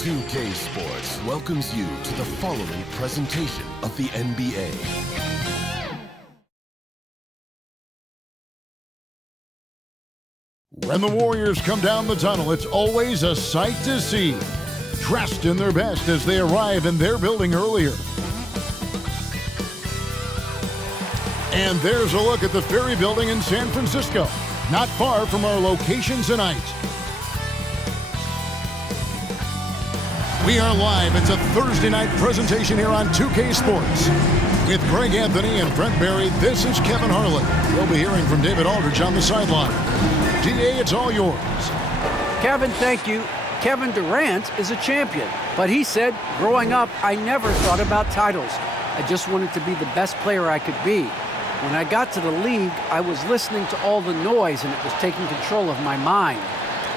2K Sports welcomes you to the following presentation of the NBA. When the Warriors come down the tunnel, it's always a sight to see. Dressed in their best as they arrive in their building earlier. And there's a look at the Ferry Building in San Francisco, not far from our location tonight. We are live. It's a Thursday night presentation here on 2K Sports. With Greg Anthony and Brent Barry, this is Kevin Harlan. We'll be hearing from David Aldridge on the sideline. DA, it's all yours. Kevin, thank you. Kevin Durant is a champion, but he said, growing up, I never thought about titles. I just wanted to be the best player I could be. When I got to the league, I was listening to all the noise and it was taking control of my mind.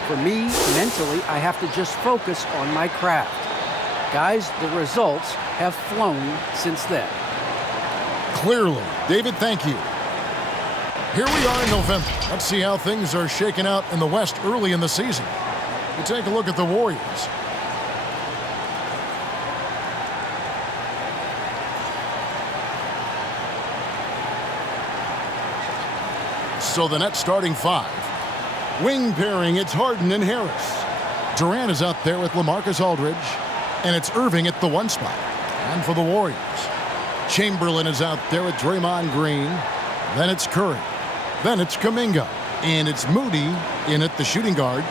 For me, mentally, I have to just focus on my craft. Guys, the results have flown since then. Clearly. David, thank you. Here we are in November. Let's see how things are shaking out in the West early in the season. We take a look at the Warriors. So the Nets starting five. Wing pairing, it's Harden and Harris. Durant is out there with LaMarcus Aldridge, and it's Irving at the one spot. And for the Warriors, Chamberlain is out there with Draymond Green. Then it's Curry. Then it's Kuminga. And it's Moody in at the shooting guard.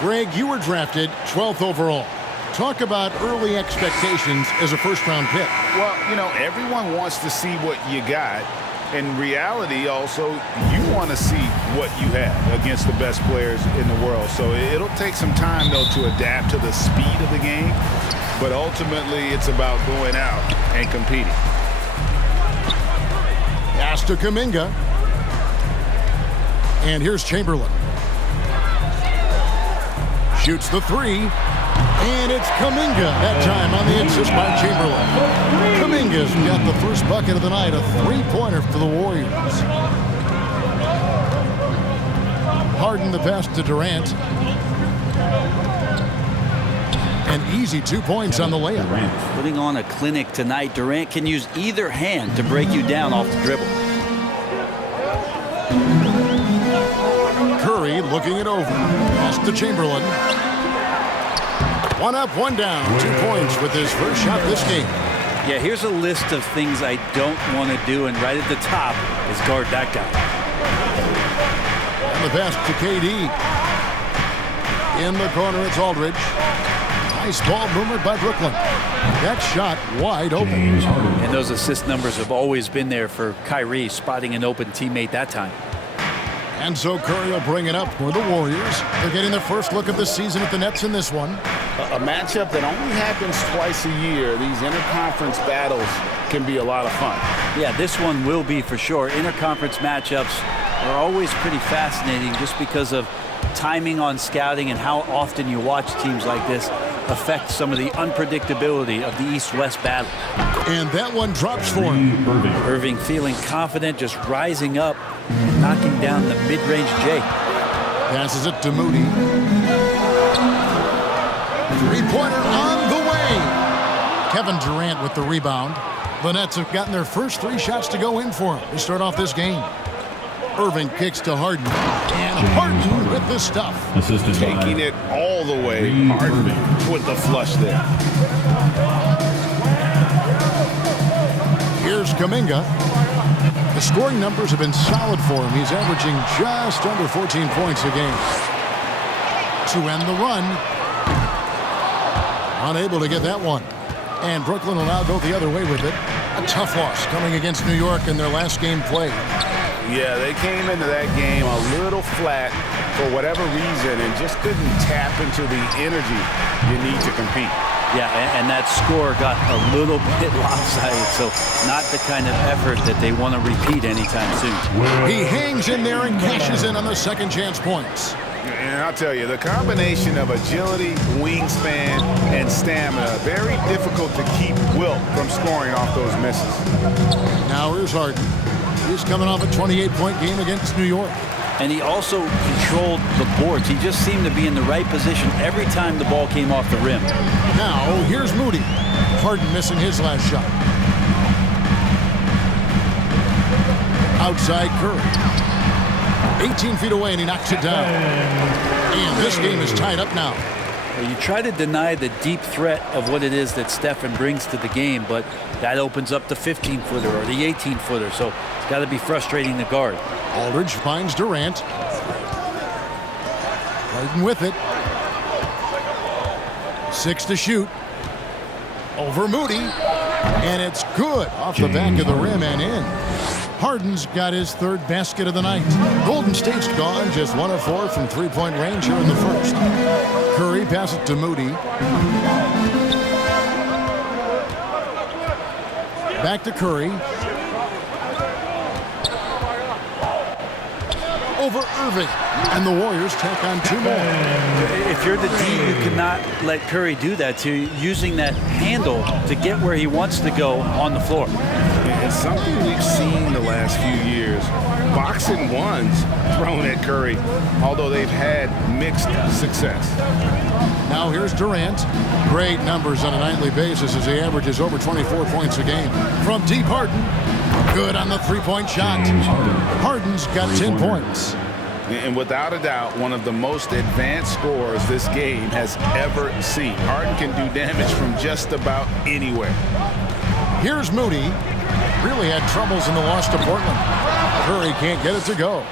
Greg, you were drafted 12th overall. Talk about early expectations as a first-round pick. Well, you know, everyone wants to see what you got. In reality, also, you want to see what you have against the best players in the world. So it'll take some time, though, to adapt to the speed of the game. But ultimately, it's about going out and competing. Pass to Kuminga. And here's Chamberlain. Shoots the three. And it's Kuminga that time on the assist by Chamberlain. Kuminga's got the first bucket of the night, a three-pointer for the Warriors. Harden the pass to Durant. An easy 2 points on the layup. Putting on a clinic tonight, Durant can use either hand to break you down off the dribble. Curry looking it over. Pass to Chamberlain. One up, one down. 2 points with his first shot this game. Yeah, here's a list of things I don't want to do, and right at the top is guard that guy. And the pass to KD. In the corner, it's Aldridge. Nice ball movement by Brooklyn. That shot wide open. And those assist numbers have always been there for Kyrie, spotting an open teammate that time. And so Curry will bring it up for the Warriors. They're getting their first look of the season at the Nets in this one. A matchup that only happens twice a year. These interconference battles can be a lot of fun. Yeah, this one will be for sure. Interconference matchups are always pretty fascinating just because of timing on scouting and how often you watch teams like this affect some of the unpredictability of the East-West battle. And that one drops for him. Irving feeling confident, just rising up, knocking down the mid-range J. Passes it to Moody. Three-pointer on the way. Kevin Durant with the rebound. The Nets have gotten their first 3 shots to go in for him to start off this game. Irving kicks to Harden. And Harden with the stuff. Taking it all the way. Harden with the flush there. Here's Kuminga. The scoring numbers have been solid for him. He's averaging just under 14 points a game. To end the run. Unable to get that one. And Brooklyn will now go the other way with it. A tough loss coming against New York in their last game played. Yeah, they came into that game a little flat for whatever reason and just couldn't tap into the energy you need to compete. Yeah, and that score got a little bit lopsided, so not the kind of effort that they want to repeat anytime soon. He hangs in there and cashes in on the second chance points. And I'll tell you, the combination of agility, wingspan, and stamina, very difficult to keep Wilt from scoring off those misses. Now here's Harden. He's coming off a 28-point game against New York. and he also controlled the boards. He just seemed to be in the right position every time the ball came off the rim. Now, here's Moody. Harden missing his last shot. Outside Curry. 18 feet away, and he knocks it down. And this game is tied up now. Well, you try to deny the deep threat of what it is that Stephen brings to the game, but that opens up the 15-footer or the 18-footer, so it's got to be frustrating to guard. Aldridge finds Durant. Harden with it. 6 to shoot. Over Moody. And it's good off the back of the rim and in. Harden's got his third basket of the night. Golden State's gone just 1 of 4 from three-point range here in the first. Curry passes it to Moody. Back to Curry. Over Irving. And the Warriors take on 2 more. If you're the D, you cannot let Curry do that to using that handle to get where he wants to go on the floor. It's something we've seen the last few years. Boxing ones thrown at Curry, although they've had mixed success. Now here's Durant. Great numbers on a nightly basis as he averages over 24 points a game. From deep, Harden. Good on the three-point shot. Harden's got 10 points. And without a doubt, one of the most advanced scorers this game has ever seen. Harden can do damage from just about anywhere. Here's Moody. Really had troubles in the loss to Portland. Curry can't get it to go.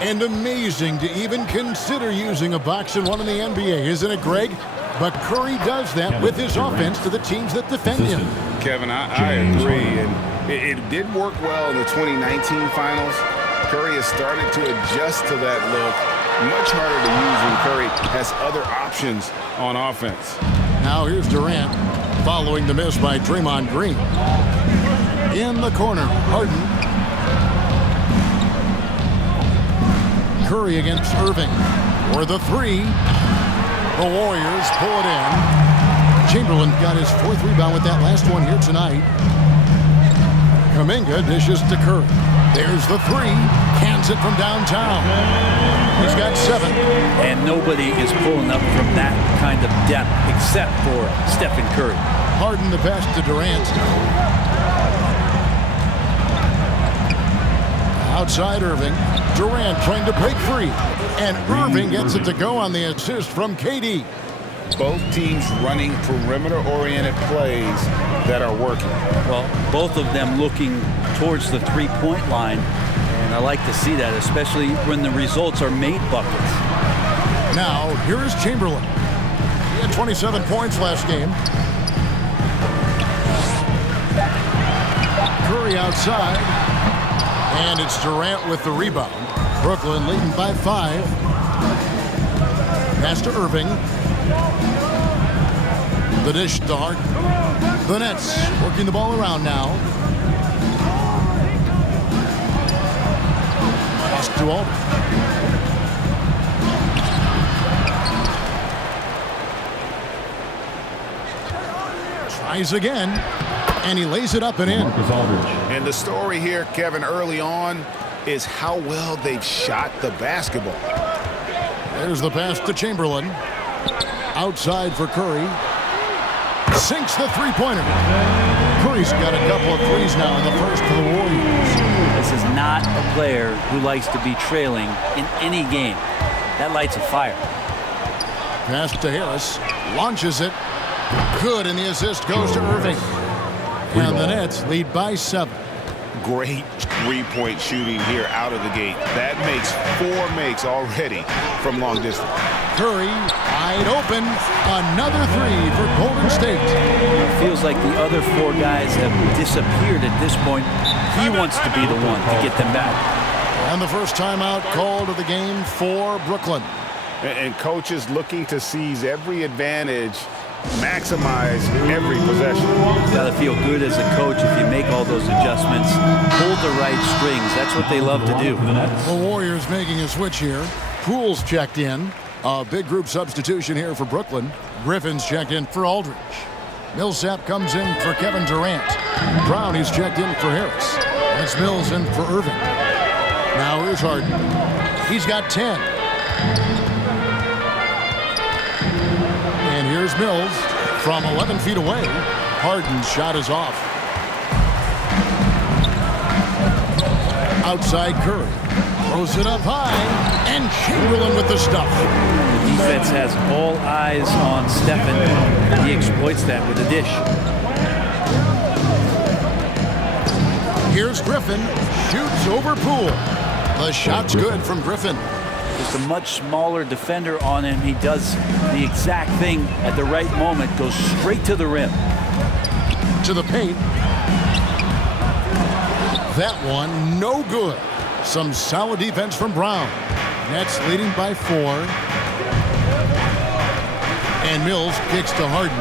And amazing to even consider using a box and one in the NBA, isn't it, Greg? But Curry does that with his offense to the teams that defend him. Kevin, I agree. And it did work well in the 2019 finals. Curry has started to adjust to that look. Much harder to use when Curry has other options on offense. Now here's Durant following the miss by Draymond Green. In the corner, Harden. Curry against Irving. For the 3. The Warriors pull it in. Chamberlain got his 4th rebound with that last one here tonight. Kuminga dishes to Curry. There's the 3. Cans it from downtown. He's got 7. And nobody is pulling up from that kind of depth except for Stephen Curry. Harden the pass to Durant. Outside Irving. Durant trying to break free. And Irving gets it to go on the assist from KD. Both teams running perimeter-oriented plays that are working. Well, both of them looking towards the three-point line. And I like to see that, especially when the results are made buckets. Now, here is Chamberlain. He had 27 points last game. Curry outside. And it's Durant with the rebound. Brooklyn leading by 5. Pass to Irving. The dish to Harden. The Nets working the ball around now. Pass to Aldridge. Tries again. And he lays it up and in. And the story here, Kevin, early on is how well they've shot the basketball. There's the pass to Chamberlain. Outside for Curry. Sinks the three-pointer. Curry's got a couple of threes now in the first for the Warriors. This is not a player who likes to be trailing in any game. That lights a fire. Pass to Harris. Launches it. Good, and the assist goes to Irving. And the Nets lead by 7. Great three-point shooting here out of the gate. That makes 4 makes already from long distance. Curry wide open. Another 3 for Golden State. It feels like the other 4 guys have disappeared at this point. He wants to be the one to get them back. And the first timeout called of the game for Brooklyn. And coaches looking to seize every advantage, maximize every possession. You got to feel good as a coach if you make all those adjustments. Hold the right strings. That's what they love to do. The Warriors making a switch here. Poole's checked in. A big group substitution here for Brooklyn. Griffin's checked in for Aldridge. Millsap comes in for Kevin Durant. Brown is checked in for Harris. It's Mills in for Irving. Now here's Harden. He's got 10. And here's Mills from 11 feet away. Harden's shot is off. Outside Curry. Throws it up high. And Chamberlain with the stuff. The defense has all eyes on Stephen, and he exploits that with a dish. Here's Griffin. Shoots over Poole. The shot's good from Griffin. Just a much smaller defender on him. He does the exact thing at the right moment. Goes straight to the rim. To the paint. That one, no good. Some solid defense from Brown. Nets leading by 4. And Mills kicks to Harden.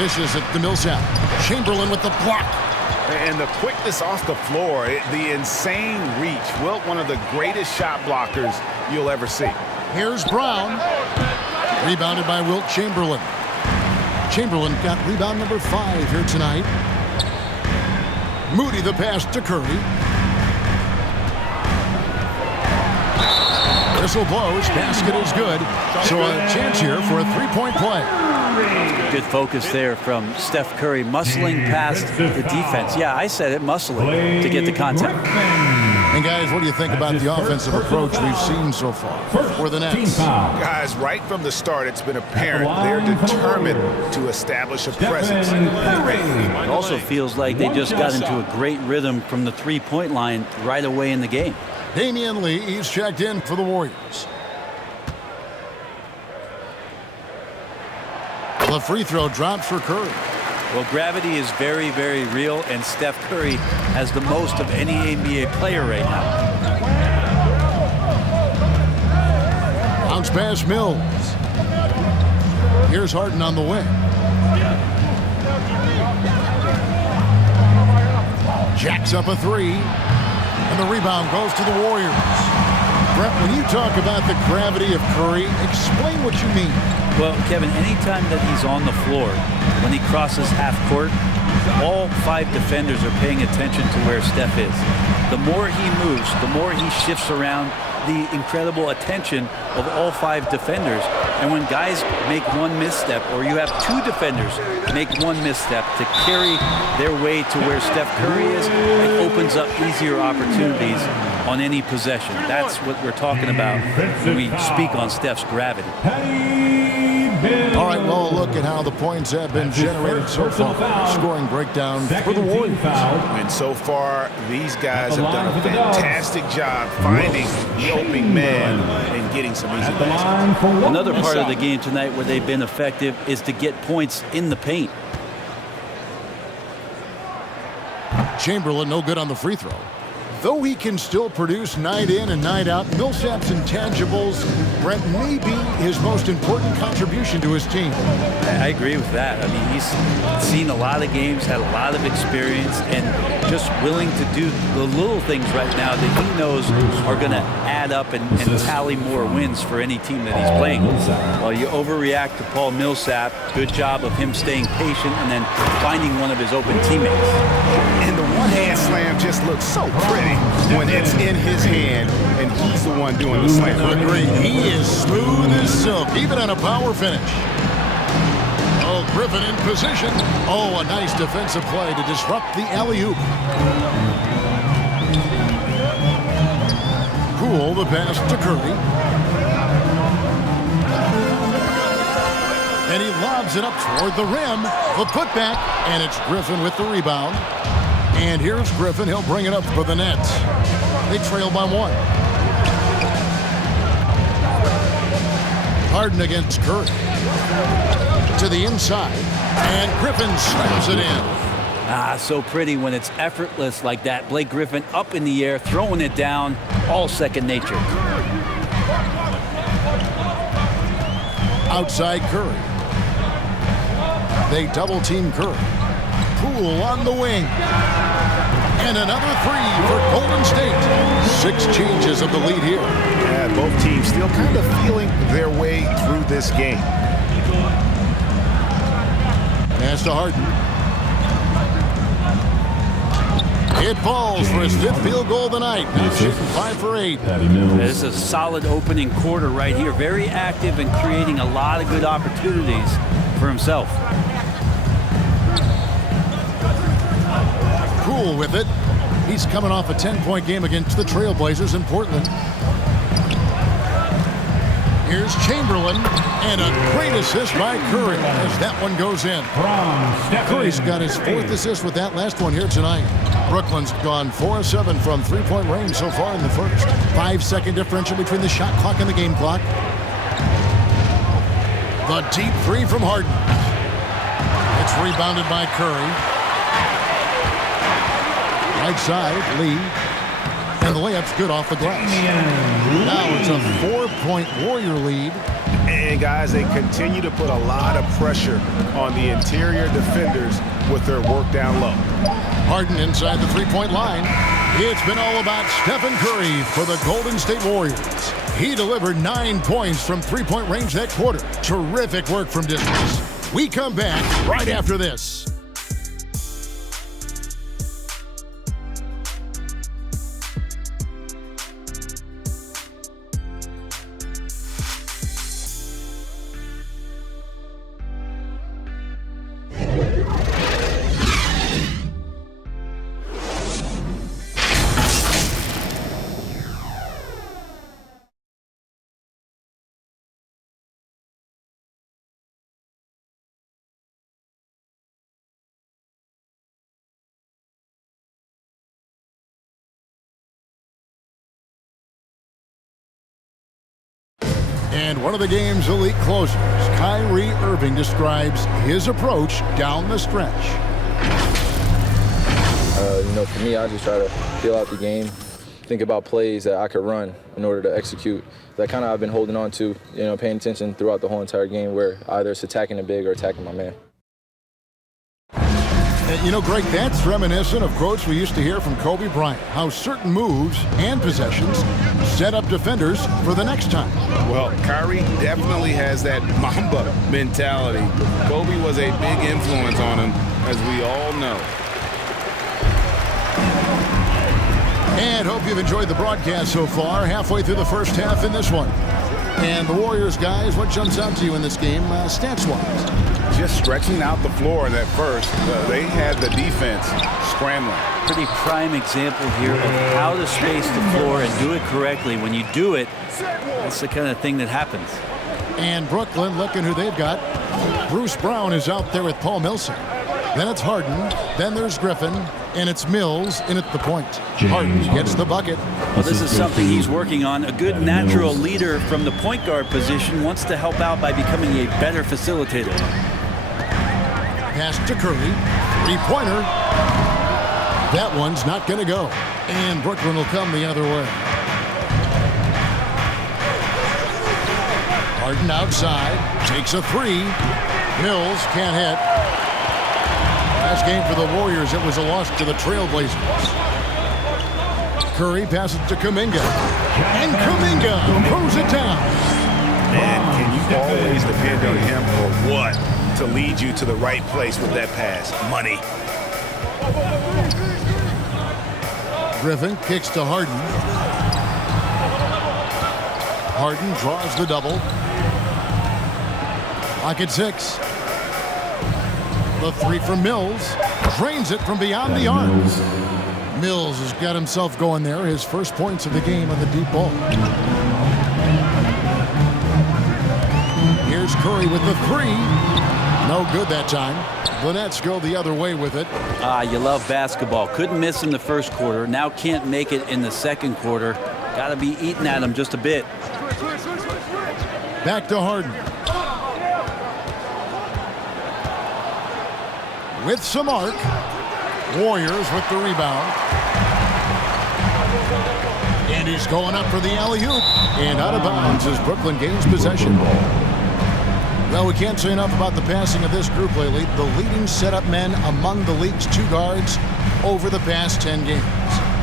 Dishes at the Millsap. Chamberlain with the block. And the quickness off the floor, the insane reach. Wilt, one of the greatest shot blockers you'll ever see. Here's Brown. Rebounded by Wilt Chamberlain. Chamberlain got rebound number 5 here tonight. Moody the pass to Curry. Whistle blows. Basket is good. So a chance here for a three-point play. Good focus there from Steph Curry, muscling past the defense. Yeah, I said it, muscling to get the contact. And guys, what do you think about the offensive approach we've seen so far for the Nets? Guys, right from the start, it's been apparent they're determined to establish a presence. It also feels like they just got into a great rhythm from the three-point line right away in the game. Damian Lee is checked in for the Warriors. The free throw drops for Curry. Well, gravity is very, very real, and Steph Curry has the most of any NBA player right now. Bounce pass Mills. Here's Harden on the wing. Jacks up a 3. And the rebound goes to the Warriors. Brett, when you talk about the gravity of Curry, explain what you mean. Well, Kevin, anytime that he's on the floor, when he crosses half court, all 5 defenders are paying attention to where Steph is. The more he moves, the more he shifts around, the incredible attention of all 5 defenders. And when guys make one misstep, or you have 2 defenders make one misstep to carry their way to where Steph Curry is, it opens up easier opportunities on any possession. That's what we're talking about when we speak on Steph's gravity. All right, well, look at how the points have been generated so far. Scoring breakdown for the Warriors. And so far, these guys have done a fantastic job finding the opening man and getting some easy baskets. Another part of the game tonight where they've been effective is to get points in the paint. Chamberlain no good on the free throw. Though he can still produce night in and night out, Millsap's intangibles, Brent, may be his most important contribution to his team. I agree with that. I mean, he's seen a lot of games, had a lot of experience, and just willing to do the little things right now that he knows are going to add up and tally more wins for any team that he's playing. Well, you overreact to Paul Millsap. Good job of him staying patient and then finding one of his open teammates. And the one-hand slam just looks so pretty when it's in his hand and he's the one doing the slam. Agreed. He is smooth as silk, even on a power finish. Oh, Griffin in position. Oh, a nice defensive play to disrupt the alley-oop. Poole the pass to Curry. And he lobs it up toward the rim. The putback, and it's Griffin with the rebound. And here's Griffin. He'll bring it up for the Nets. They trail by 1. Harden against Curry. To the inside. And Griffin slams it in. Ah, so pretty when it's effortless like that. Blake Griffin up in the air, throwing it down, all second nature. Outside Curry. They double-team Curry. Poole on the wing. And another 3 for Golden State. 6 changes of the lead here. Yeah, both teams still kind of feeling their way through this game. Pass to Harden. It falls for his 5th field goal of the night. Now shooting 5 for 8. This is a solid opening quarter right here. Very active and creating a lot of good opportunities for himself. Cool with it. He's coming off a 10-point game against the Trailblazers in Portland. Here's Chamberlain, and a great assist by Curry as that one goes in. Curry's got his 4th assist with that last one here tonight. Brooklyn's gone 4 of 7 from 3-point range so far in the first. 5-second differential between the shot clock and the game clock. The deep 3 from Harden. It's rebounded by Curry. Right side, Lee. And the layup's good off the glass. Now it's a 4-point Warrior lead. And guys, they continue to put a lot of pressure on the interior defenders with their work down low. Harden inside the 3-point line. It's been all about Stephen Curry for the Golden State Warriors. He delivered 9 points from 3-point range that quarter. Terrific work from distance. We come back right after this. And one of the game's elite closers, Kyrie Irving, describes his approach down the stretch. For me, I just try to feel out the game, think about plays that I could run in order to execute. That kind of I've been holding on to, paying attention throughout the whole entire game where either it's attacking the big or attacking my man. And Greg, that's reminiscent of quotes we used to hear from Kobe Bryant, how certain moves and possessions set up defenders for the next time. Well, Kyrie definitely has that Mamba mentality. Kobe was a big influence on him, as we all know. And hope you've enjoyed the broadcast so far, halfway through the first half in this one. And the Warriors, guys, what jumps out to you in this game, stats-wise? Just stretching out the floor in that first. They had the defense scrambling. Pretty prime example here of how to space the floor and do it correctly. When you do it, that's the kind of thing that happens. And Brooklyn, looking who they've got. Bruce Brown is out there with Paul Millsap. Then it's Harden. Then there's Griffin. And it's Mills in at the point. Harden gets the bucket. Well, this is something he's working on. A good natural leader from the point guard position wants to help out by becoming a better facilitator. Pass to Curry. 3-pointer. That one's not going to go. And Brooklyn will come the other way. Harden outside. Takes a 3. Mills can't hit. Last game for the Warriors, it was a loss to the Trailblazers. Curry passes to Kuminga. And Kuminga throws it down. Man, can you always depend on him or what to lead you to the right place with that pass? Money. Griffin kicks to Harden. Harden draws the double. Clock at 6. The 3 from Mills. Drains it from beyond the arms. Mills has got himself going there. His first points of the game on the deep ball. Here's Curry with the 3. No good that time. The Nets go the other way with it. You love basketball. Couldn't miss in the first quarter. Now can't make it in the second quarter. Got to be eating at him just a bit. Back to Harden. With some arc. Warriors with the rebound. And he's going up for the alley-oop. And out of bounds as Brooklyn gains possession. Well, we can't say enough about the passing of this group lately. The leading setup men among the league's 2 guards over the past 10 games.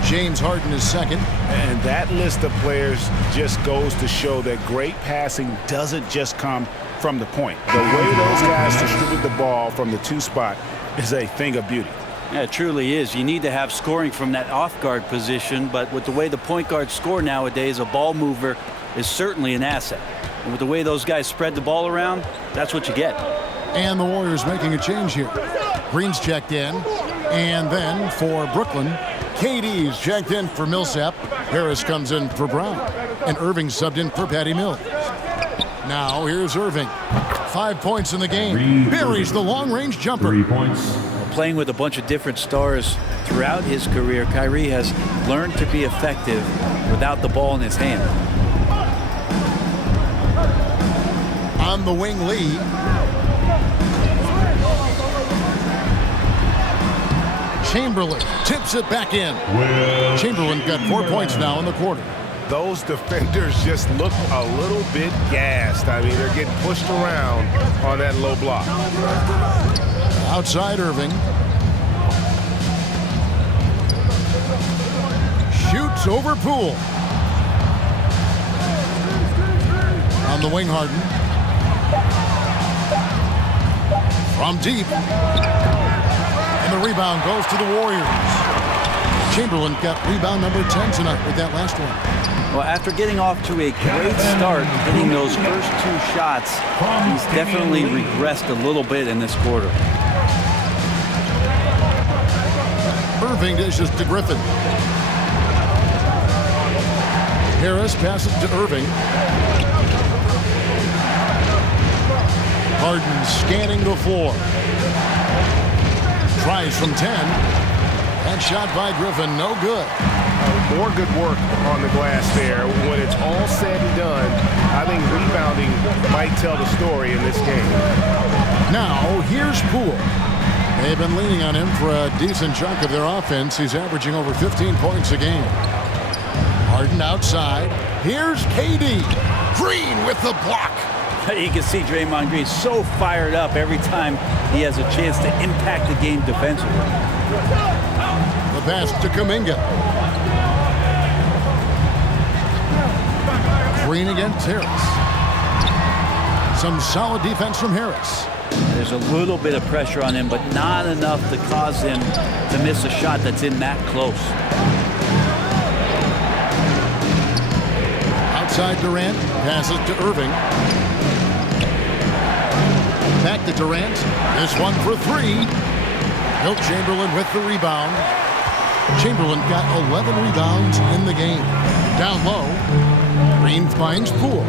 James Harden is second. And that list of players just goes to show that great passing doesn't just come from the point. The way those guys distribute the ball from the 2 spot is a thing of beauty. Yeah, it truly is. You need to have scoring from that off-guard position, but with the way the point guards score nowadays, a ball mover is certainly an asset. And with the way those guys spread the ball around, that's what you get. And the Warriors making a change here. Green's checked in. And then for Brooklyn, KD's checked in for Millsap. Harris comes in for Brown. And Irving subbed in for Patty Mills. Now here's Irving. 5 points in the game. Buries the long-range jumper. 3 points. Playing with a bunch of different stars throughout his career, Kyrie has learned to be effective without the ball in his hand. On the wing, Lee. Chamberlain tips it back in. Chamberlain got 4 points now in the quarter. Those defenders just look a little bit gassed. I mean, they're getting pushed around on that low block. Outside Irving. Shoots over Poole. On the wing, Harden. From deep. And the rebound goes to the Warriors. Chamberlain got rebound number 10 tonight with that last one. Well, after getting off to a great start, hitting those first 2 shots, he's definitely regressed a little bit in this quarter. Irving dishes to Griffin. Harris passes to Irving. Harden scanning the floor. Tries from 10. That shot by Griffin, no good. More good work on the glass there. When it's all said and done, I think rebounding might tell the story in this game. Now, here's Poole. They've been leaning on him for a decent chunk of their offense. He's averaging over 15 points a game. Harden outside. Here's KD. Green with the block. You can see Draymond Green so fired up every time he has a chance to impact the game defensively. The pass to Kuminga. Green against Harris. Some solid defense from Harris. There's a little bit of pressure on him, but not enough to cause him to miss a shot that's in that close. Outside Durant, passes to Irving. Back to Durant. This one for 3. Wilt Chamberlain with the rebound. Chamberlain got 11 rebounds in the game. Down low, Green finds Poole.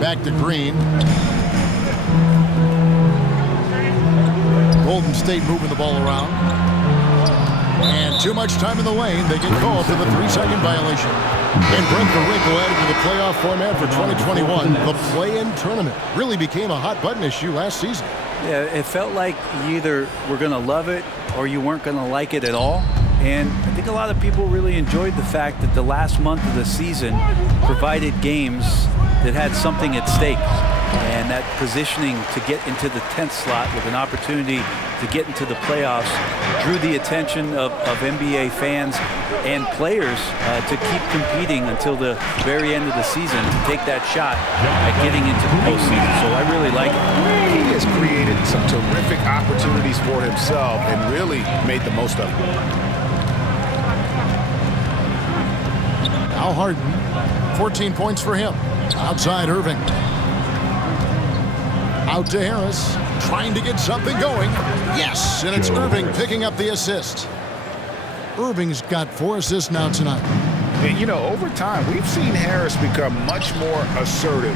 Back to Green. Golden State moving the ball around. And too much time in the lane. They get called for the 3-second violation. And Brent the wrinkle added to the playoff format for 2021. The play-in tournament really became a hot-button issue last season. Yeah, it felt like you either were going to love it or you weren't going to like it at all. And I think a lot of people really enjoyed the fact that the last month of the season provided games that had something at stake. And that positioning to get into the 10th slot with an opportunity to get into the playoffs drew the attention of NBA fans and players to keep competing until the very end of the season to take that shot at getting into the postseason. So I really like it. He has created some terrific opportunities for himself and really made the most of them. Now Harden, 14 points for him. Outside Irving. Out to Harris, trying to get something going. Yes, and it's Irving picking up the assist. Irving's got 4 assists now tonight. And, you know, over time, we've seen Harris become much more assertive.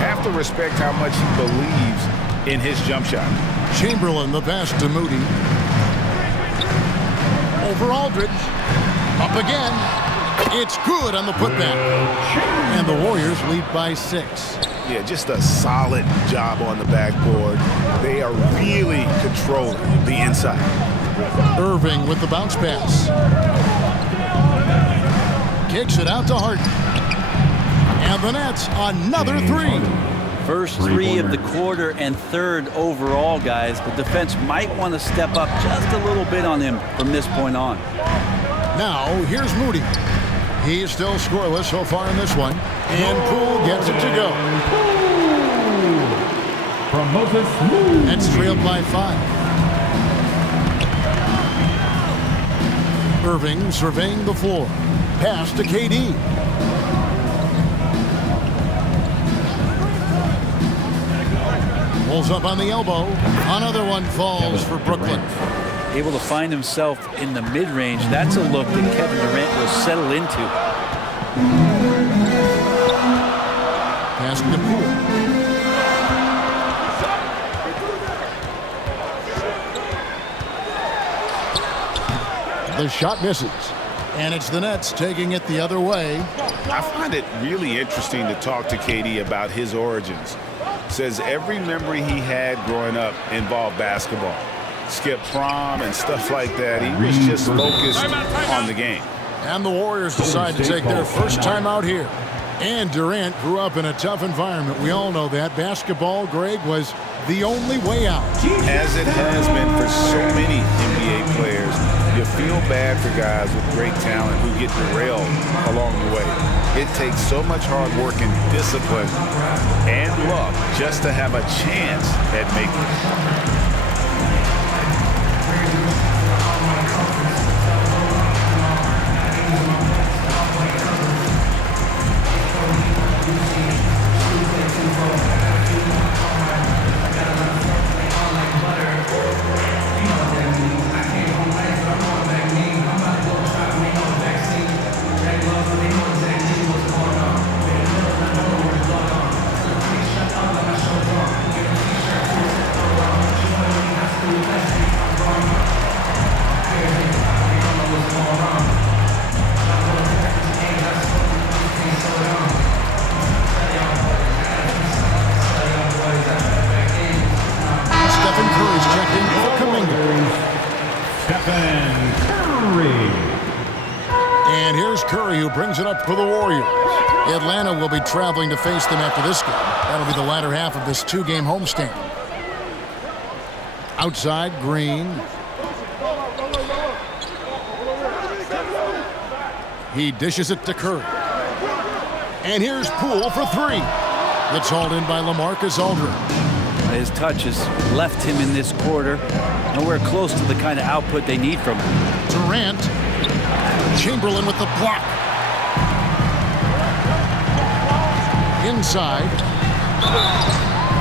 Have to respect how much he believes in his jump shot. Chamberlain, the pass to Moody. Over Aldridge. Up again. It's good on the putback. And the Warriors lead by 6. Yeah, just a solid job on the backboard. They are really controlling the inside. Irving with the bounce pass. Kicks it out to Harden. And the Nets, another 3. First 3 of the quarter and 3rd overall, guys. The defense might want to step up just a little bit on him from this point on. Now, here's Moody. He's still scoreless so far in this one. And Poole gets it to go. Nets trailed by 5. Irving surveying the floor. Pass to KD. Pulls up on the elbow. Another one falls for Brooklyn. Able to find himself in the mid-range. That's a look that Kevin Durant will settle into. Pass to Poole. The shot misses. And it's the Nets taking it the other way. I find it really interesting to talk to KD about his origins. Says every memory he had growing up involved basketball. Skipped prom and stuff like that. He was just focused on the game. And the Warriors decide to take their first time out here. And Durant grew up in a tough environment. We all know that. Basketball, Greg, was the only way out. As it has been for so many NBA players, you feel bad for guys with great talent who get derailed along the way. It takes so much hard work and discipline and luck just to have a chance at making it. And here's Curry, who brings it up for the Warriors. Atlanta will be traveling to face them after this game. That'll be the latter half of this two-game homestand. Outside, Green. He dishes it to Curry. And here's Poole for 3. It's hauled in by LaMarcus Aldridge. His touch has left him in this quarter. Nowhere close to the kind of output they need from him. Durant. Chamberlain with the block. Inside.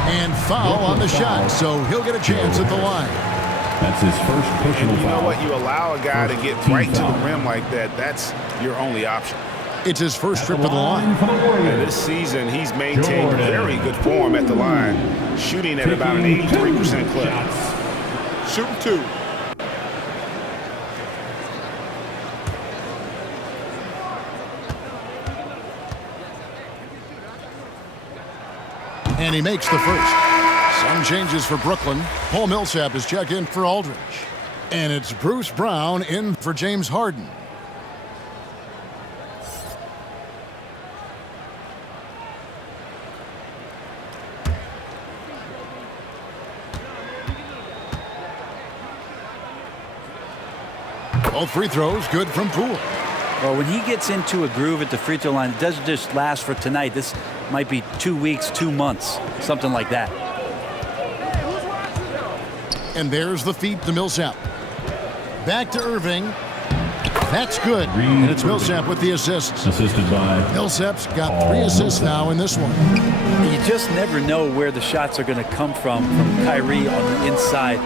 And foul on the shot, so he'll get a chance at the line. That's his first personal foul. You know foul. what? You allow a guy to get right to the rim like that, that's your only option. It's his first trip to the line. And this season, he's maintained very good form at the line, shooting at about an 83% clip. Shooting 2. And he makes the first. Some changes for Brooklyn. Paul Millsap is checked in for Aldridge. And it's Bruce Brown in for James Harden. Both free throws good from Poole. Well, when he gets into a groove at the free throw line, it doesn't just last for tonight. This might be 2 weeks, 2 months, something like that. And there's the feed to Millsap. Back to Irving. That's good. And it's Millsap with the assists. Assisted by Millsap's got 3 assists now in this one. You just never know where the shots are going to come from Kyrie on the inside.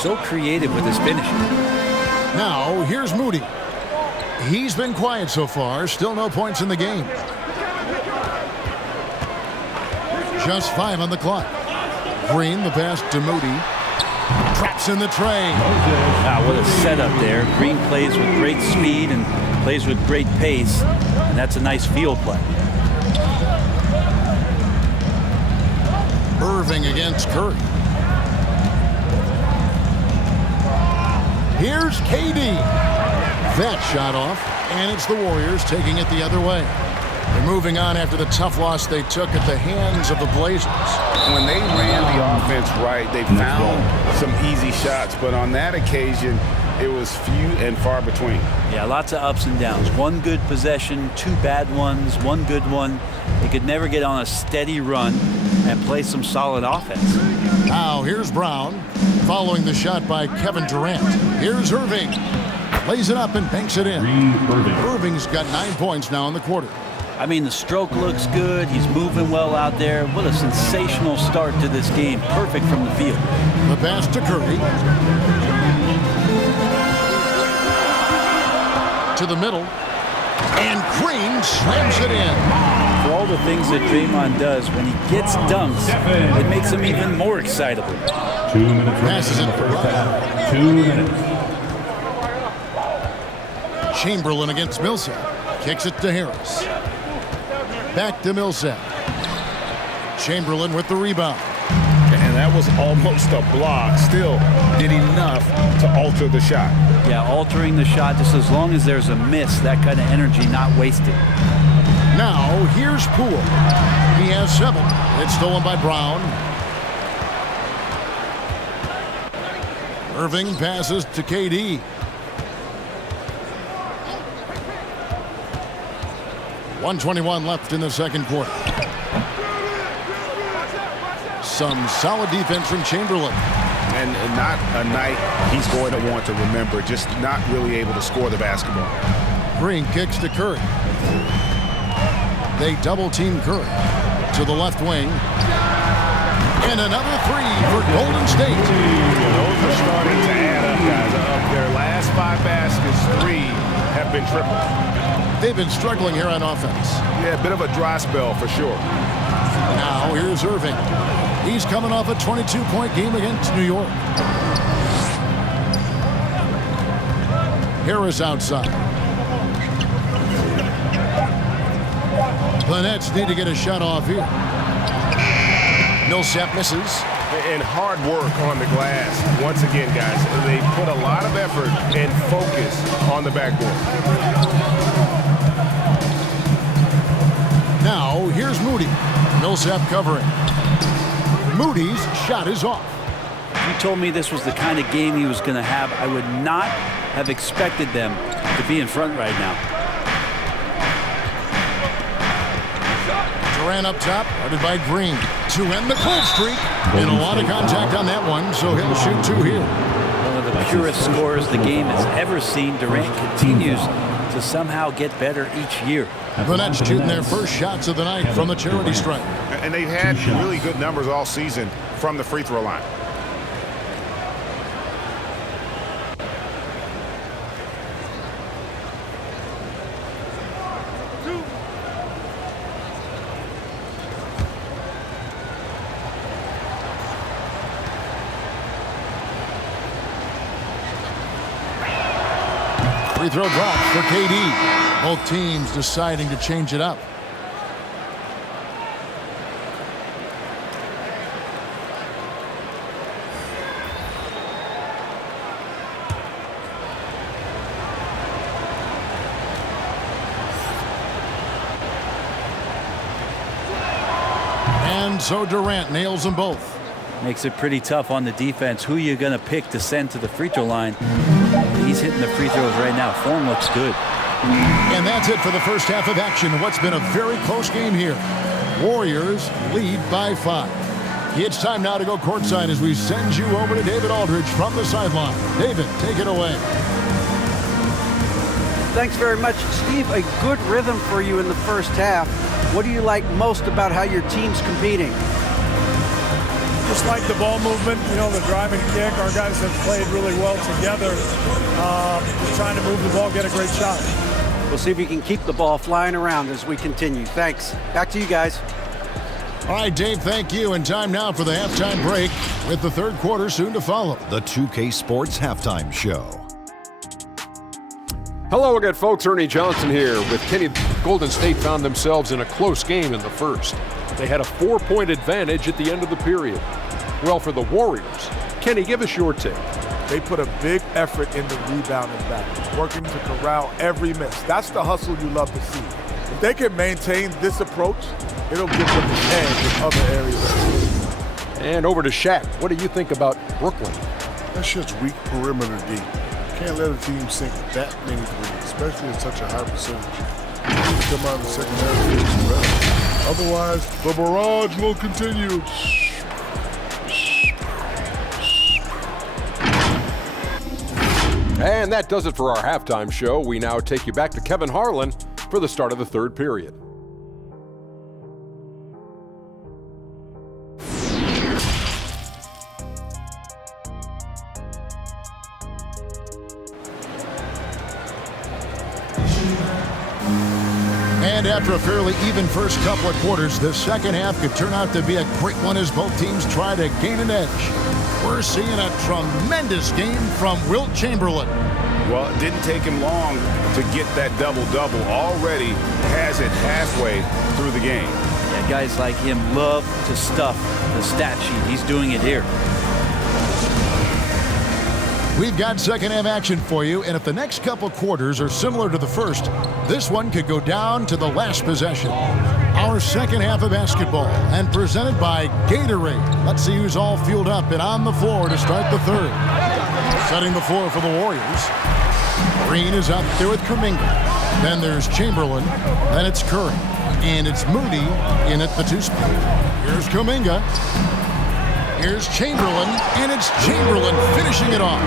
So creative with his finishing. Now, here's Moody. He's been quiet so far. Still no points in the game. Just 5 on the clock. Green, the pass to Moody. Traps in the tray. Wow, what a setup there. Green plays with great speed and plays with great pace. And that's a nice field play. Irving against Curry. Here's KD. That shot off, and it's the Warriors taking it the other way. They're moving on after the tough loss they took at the hands of the Blazers. When they ran the offense right, they found some easy shots, but on that occasion, it was few and far between. Yeah, lots of ups and downs. One good possession, two bad ones, one good one. They could never get on a steady run and play some solid offense. Now here's Brown following the shot by Kevin Durant. Here's Irving. Lays it up and banks it in. Irving's got 9 points now in the quarter. I mean, the stroke looks good. He's moving well out there. What a sensational start to this game. Perfect from the field. The pass to Curry. To the middle. And Green slams it in. For all the things that Draymond does, when he gets dunks, it makes him even more excitable. 2 minutes Passes it. in the first half. 2 minutes. Chamberlain against Millsap. Kicks it to Harris. Back to Millsap. Chamberlain with the rebound. And that was almost a block. Still did enough to alter the shot. Yeah, altering the shot just as long as there's a miss, that kind of energy not wasted. Now here's Poole. He has 7. It's stolen by Brown. Irving passes to KD. 1:21 left in the second quarter. Some solid defense from Chamberlain. And not a night he's going to want to remember, just not really able to score the basketball. Green kicks to Curry. They double-team Curry to the left wing. And another 3 for Golden State. Those are starting to add up, guys. Of their last 5 baskets, 3 have been triple. They've been struggling here on offense. Yeah, a bit of a dry spell for sure. Now here's Irving. He's coming off a 22-point game against New York. Harris outside. The Nets need to get a shot off here. Millsap misses. And hard work on the glass. Once again, guys, they put a lot of effort and focus on the backboard. Now here's Moody. Millsap covering. Moody's shot is off. If you told me this was the kind of game he was going to have, I would not have expected them to be in front right now. Durant up top, guarded by Green. To end the cold streak. And a lot of contact on that one, so he'll shoot 2 here. One of the purest scorers the game has ever seen. Durant continues to somehow get better each year. The Nets shooting their first shots of the night from the charity stripe. And they've had really good numbers all season from the free throw line. Free throw drops for KD. Both teams deciding to change it up. And so Durant nails them both. Makes it pretty tough on the defense. Who you're going to pick to send to the free throw line. He's hitting the free throws right now. Form looks good. And that's it for the first half of action. What's been a very close game here. Warriors lead by 5. It's time now to go courtside as we send you over to David Aldridge from the sideline. David, take it away. Thanks very much, Steve. A good rhythm for you in the first half. What do you like most about how your team's competing? Just like the ball movement, you know, the drive and kick. Our guys have played really well together. Just trying to move the ball, get a great shot. We'll see if you can keep the ball flying around as we continue. Thanks. Back to you guys. All right, Dave, thank you. And time now for the halftime break with the third quarter soon to follow. The 2K Sports Halftime Show. Hello again, folks. Ernie Johnson here with Kenny. Golden State found themselves in a close game in the first. They had a 4-point advantage at the end of the period. Well, for the Warriors, Kenny, give us your take. They put a big effort in the rebounding back, working to corral every miss. That's the hustle you love to see. If they can maintain this approach, it'll give them the edge in other areas. And over to Shaq. What do you think about Brooklyn? That's just weak perimeter D. Can't let a team sink that many threes, especially at such a high percentage. Teams come out in the second half and get ready. Otherwise, the barrage will continue. And that does it for our halftime show. We now take you back to Kevin Harlan for the start of the third period. And after a fairly even first couple of quarters, the second half could turn out to be a great one as both teams try to gain an edge. We're seeing a tremendous game from Wilt Chamberlain. Well, it didn't take him long to get that double-double. Already has it halfway through the game. Yeah, guys like him love to stuff the stat sheet. He's doing it here. We've got second half action for you, and if the next couple quarters are similar to the first, this one could go down to the last possession. Our second half of basketball, and presented by Gatorade. Let's see who's all fueled up and on the floor to start the third. Setting the floor for the Warriors. Green is out there with Kuminga. Then there's Chamberlain. Then it's Curry. And it's Moody in at the two spot. Here's Kuminga. Here's Chamberlain, and it's Chamberlain finishing it off.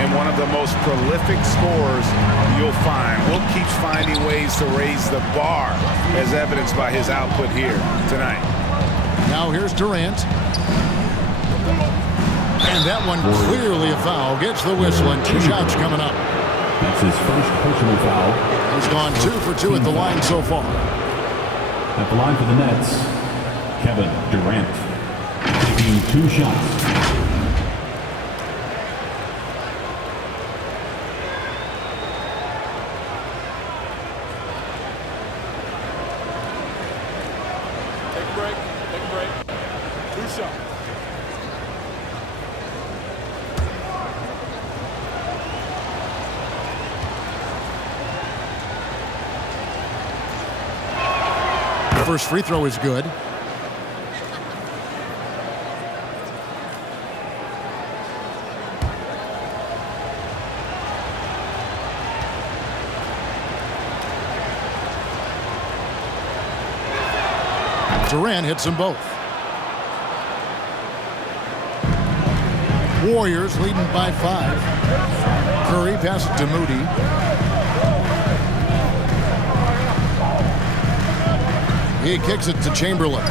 And one of the most prolific scorers you'll find. Wilt keeps finding ways to raise the bar, as evidenced by his output here tonight. Now here's Durant. And that one clearly a foul. Gets the whistle, and two shots coming up. That's his first personal foul. He's gone 2 for 2 at the line so far. At the line for the Nets, Kevin Durant. Taking 2 shots. Take a break. 2 shots. The first free throw is good. Durant hits them both. Warriors leading by 5. Curry passes to Moody. He kicks it to Chamberlain.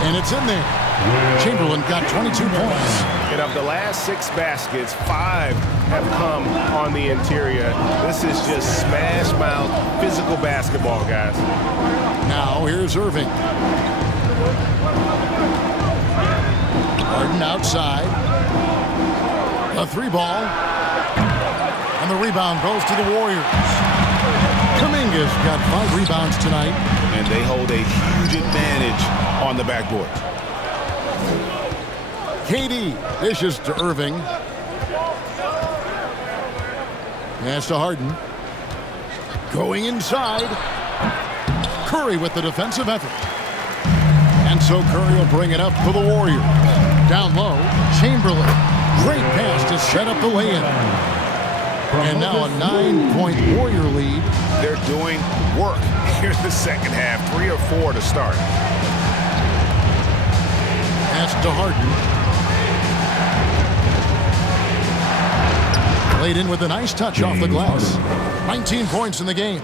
And it's in there. Chamberlain got 22 points. And of the last 6 baskets, 5 have come on the interior. This is just smash mouth physical basketball, guys. Now here's Irving. Harden outside. A 3-ball. And the rebound goes to the Warriors. Kuminga's got 5 rebounds tonight. And they hold a huge advantage on the backboard. KD dishes to Irving. Pass to Harden. Going inside. Curry with the defensive effort. And so Curry will bring it up for the Warriors. Down low, Chamberlain. Great pass to set up the lay-in. And now a 9-point Warrior lead. They're doing work here in the second half. 3 or 4 to start. Pass to Harden. Laid in with a nice touch off the glass. 19 points in the game.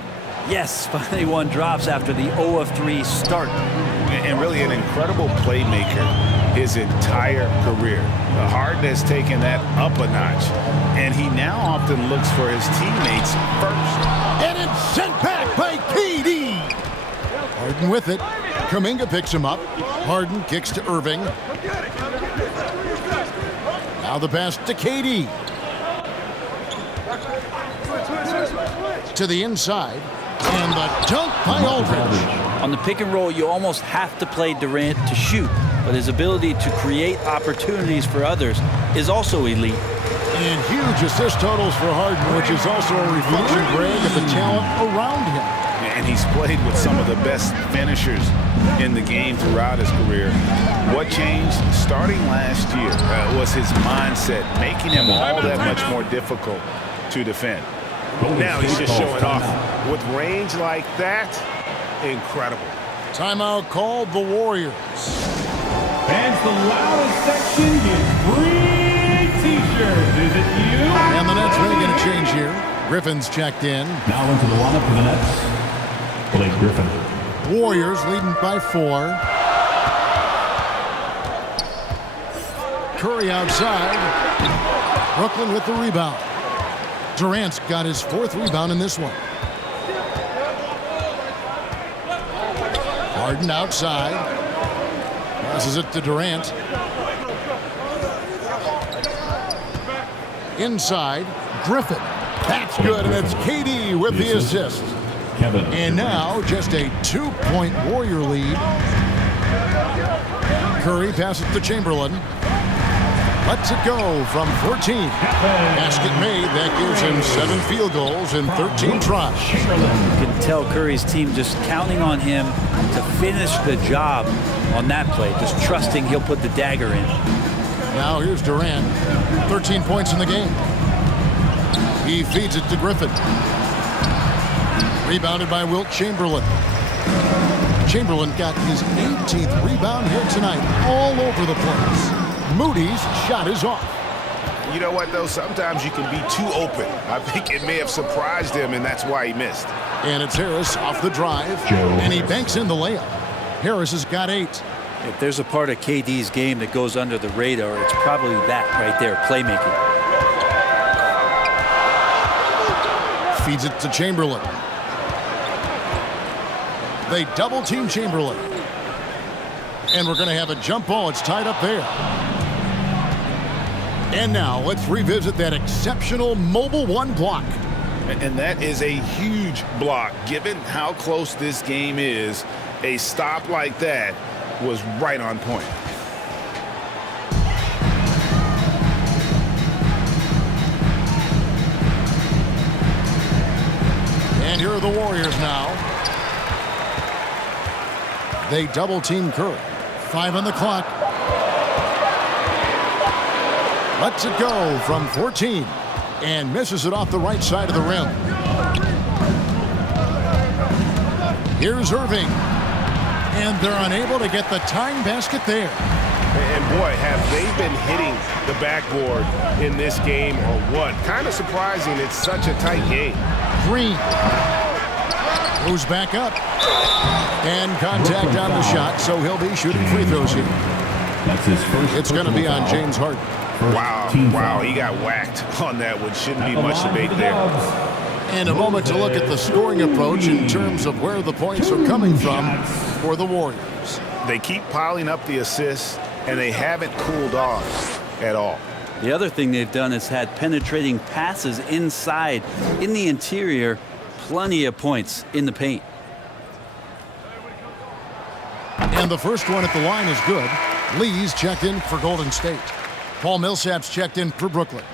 Yes, finally one drops after the 0 of 3 start. And really an incredible playmaker his entire career. Harden has taken that up a notch, and he now often looks for his teammates first. And it's sent back by KD. Harden with it. Kuminga picks him up. Harden kicks to Irving. Now the pass to KD. To the inside. And the dunk by Aldridge. On the pick and roll, you almost have to play Durant to shoot, but his ability to create opportunities for others is also elite. And huge assist totals for Harden, which is also a reflection, Greg, of the talent around him. And He's played with some of the best finishers in the game throughout his career. What changed starting last year was his mindset, making him all that much more difficult to defend. Now he's just showing off. With range like that, incredible. Timeout called the Warriors. Fans, the loudest section is free t-shirts. Is it you? And the Nets making a change here. Griffin's checked in. Now into the lineup for the Nets, Blake Griffin. Warriors leading by 4. Curry outside. Brooklyn with the rebound. Durant's got his 4th rebound in this one. Harden outside. Passes it to Durant. Inside, Griffin. That's good, and it's KD with the assist. Kevin. And now just a 2-point Warrior lead. Curry passes to Chamberlain. Lets it go from 14. Basket made. That gives him 7 field goals in 13 tries. You can tell Curry's team just counting on him to finish the job on that play, just trusting he'll put the dagger in. Now here's Durant. 13 points in the game. He feeds it to Griffin. Rebounded by Wilt Chamberlain. Chamberlain got his 18th rebound here tonight, all over the place. Moody's shot is off. You know what, though? Sometimes you can be too open. I think it may have surprised him, and that's why he missed. And it's Harris off the drive, and he banks in the layup. Harris has got 8. If there's a part of KD's game that goes under the radar, it's probably that right there, playmaking. Feeds it to Chamberlain. They double-team Chamberlain. And we're going to have a jump ball. It's tied up there. And now let's revisit that exceptional mobile 1 block. And that is a huge block. Given how close this game is, a stop like that was right on point. And here are the Warriors now. They double-team Curry. 5 on the clock. Lets it go from 14 and misses it off the right side of the rim. Here's Irving. And they're unable to get the tying basket there. And boy, have they been hitting the backboard in this game or what? Kind of surprising. It's such a tight game. Green moves back up. And contact on the shot, so he'll be shooting free throws here. That's his first. It's going to be on James Harden. Wow, he got whacked on that one. Shouldn't be much debate there. And a moment to look at the scoring approach in terms of where the points are coming from for the Warriors. They keep piling up the assists, and they haven't cooled off at all. The other thing they've done is had penetrating passes inside, in the interior, plenty of points in the paint. And the first one at the line is good. Lee's checked in for Golden State. Paul Millsap's checked in for Brooklyn.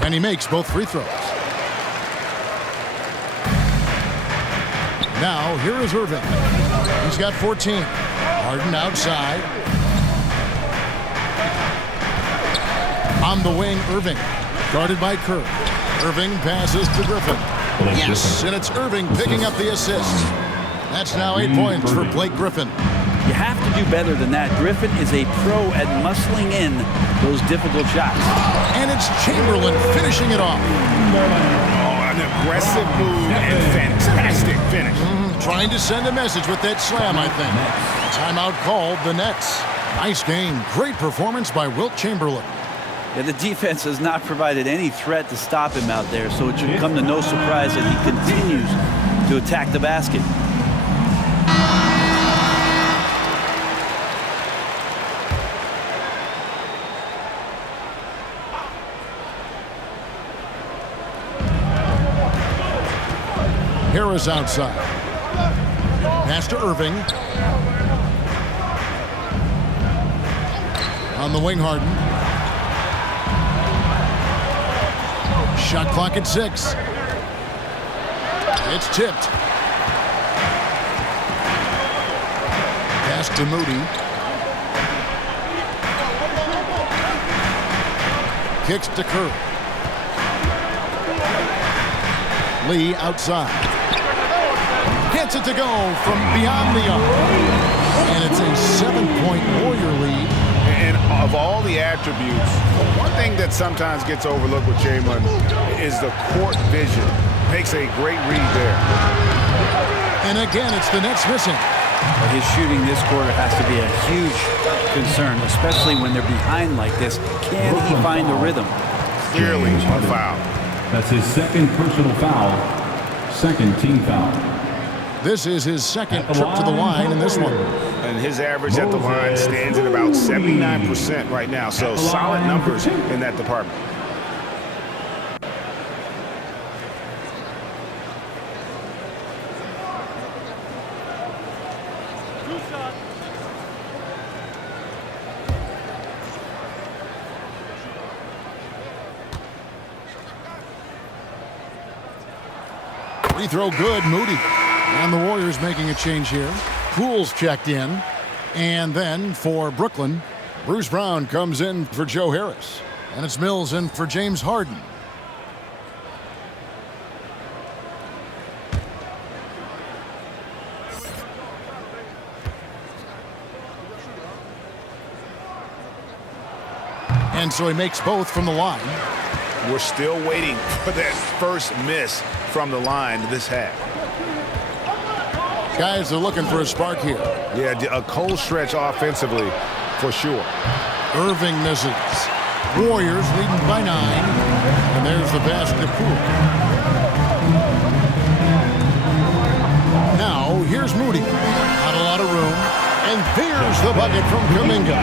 And he makes both free throws. Now, here is Irving. He's got 14. Harden outside. On the wing, Irving. Guarded by Kerr. Irving passes to Griffin. Yes, and it's Irving picking up the assist. That's now 8 points for Blake Griffin. You have to do better than that. Griffin is a pro at muscling in those difficult shots. And it's Chamberlain finishing it off. Oh, an aggressive move and fantastic finish. Trying to send a message with that slam, I think. Timeout called the Nets. Nice game. Great performance by Wilt Chamberlain. Yeah, the defense has not provided any threat to stop him out there, so it should come to no surprise that he continues to attack the basket. Harris outside. Pass to Irving. On the wing, Harden. Shot clock at 6. It's tipped. Pass to Moody. Kicks to Kerr. Lee outside. Gets it to go from beyond the arc. And it's a 7-point Warrior lead. And of all the attributes, one thing that sometimes gets overlooked with Chamberlain is the court vision. Makes a great read there. And again, it's the Nets missing. But his shooting this quarter has to be a huge concern, especially when they're behind like this. Can he find the rhythm? Clearly a foul. That's his second personal foul, second team foul. This is his second trip to the line in this one. And his average at the line stands at about 79% right now. So solid numbers in that department. Free throw good, Moody. And the Warriors making a change here. Poole's checked in. And then for Brooklyn, Bruce Brown comes in for Joe Harris. And it's Mills in for James Harden. And so he makes both from the line. We're still waiting for that first miss from the line this half. Guys are looking for a spark here. Yeah, a cold stretch offensively for sure. Irving misses. Warriors leading by 9. And there's the pass to Poole. Now, here's Moody. Not a lot of room. And there's the bucket from Kuminga.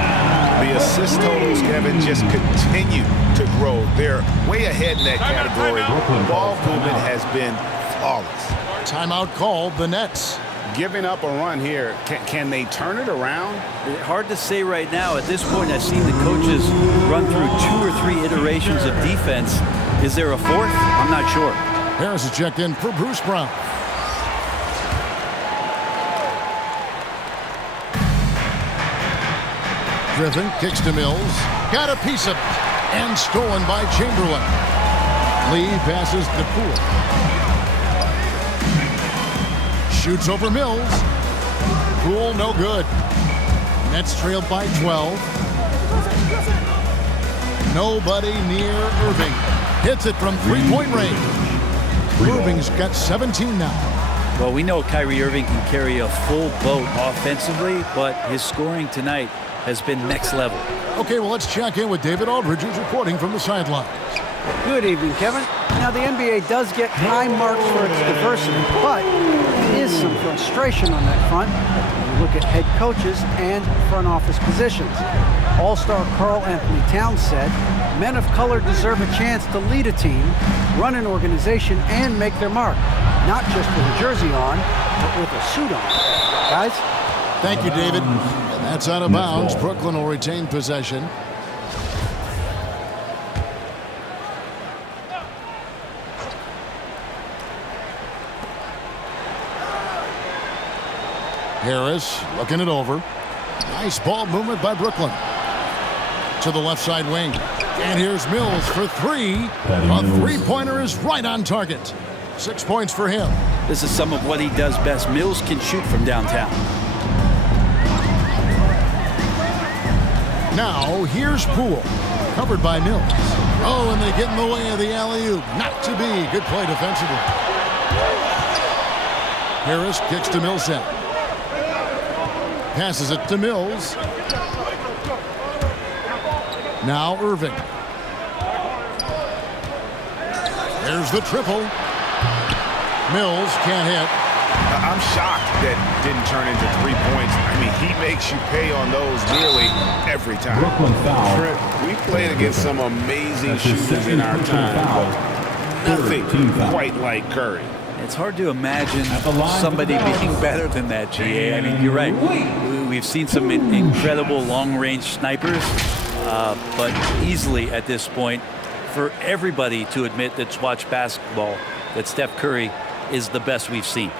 The assist totals, Kevin, just continue to grow. They're way ahead in that category. Ball movement has been flawless. Timeout called, the Nets. Giving up a run here. Can they turn it around? Hard to say right now. At this point, I've seen the coaches run through 2 or 3 iterations of defense. Is there a fourth? I'm not sure. Harris is checked in for Bruce Brown. Griffin kicks to Mills. Got a piece of it. And stolen by Chamberlain. Lee passes to Poole. Shoots over Mills. Poole no good. Nets trailed by 12. Nobody near Irving. Hits it from three-point range. Irving's got 17 now. Well, we know Kyrie Irving can carry a full boat offensively, but his scoring tonight has been next level. Okay, well, let's check in with David Aldridge, who's reporting from the sidelines. Good evening, Kevin. Now, the NBA does get high marks for its diversity, but there is some frustration on that front when you look at head coaches and front office positions. All-star Karl Anthony Towns said, men of color deserve a chance to lead a team, run an organization, and make their mark. Not just with a jersey on, but with a suit on. Guys? Thank you, David. And that's out of bounds. Brooklyn will retain possession. Harris looking it over. Nice ball movement by Brooklyn. To the left side wing. And here's Mills for 3. A three-pointer is right on target. 6 points for him. This is some of what he does best. Mills can shoot from downtown. Now, here's Poole. Covered by Mills. Oh, and they get in the way of the alley-oop. Not to be. Good play defensively. Harris kicks to Millsap. Passes it to Mills. Now Irving. There's the triple. Mills can't hit. I'm shocked that didn't turn into 3 points. I mean, he makes you pay on those nearly every time. Brooklyn foul. We played against some amazing shooters in our time, but nothing quite like Curry. It's hard to imagine somebody being better than that, GA. I mean, you're right. We've seen some incredible long-range snipers, but easily at this point, for everybody to admit that's watched basketball, that Steph Curry is the best we've seen.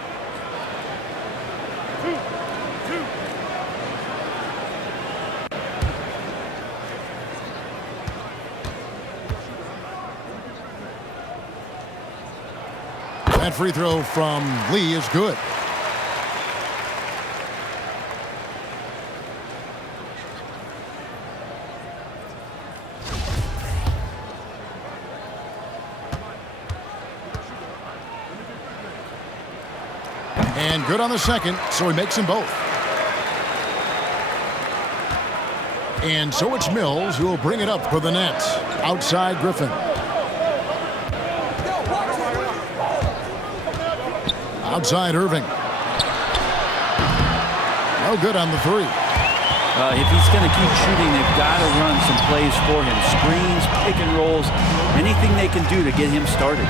That free throw from Lee is good. And good on the second, so he makes them both. And so it's Mills who will bring it up for the Nets. Outside Griffin. Outside Irving. No good on the three. If he's going to keep shooting, they've got to run some plays for him. Screens, pick and rolls, anything they can do to get him started.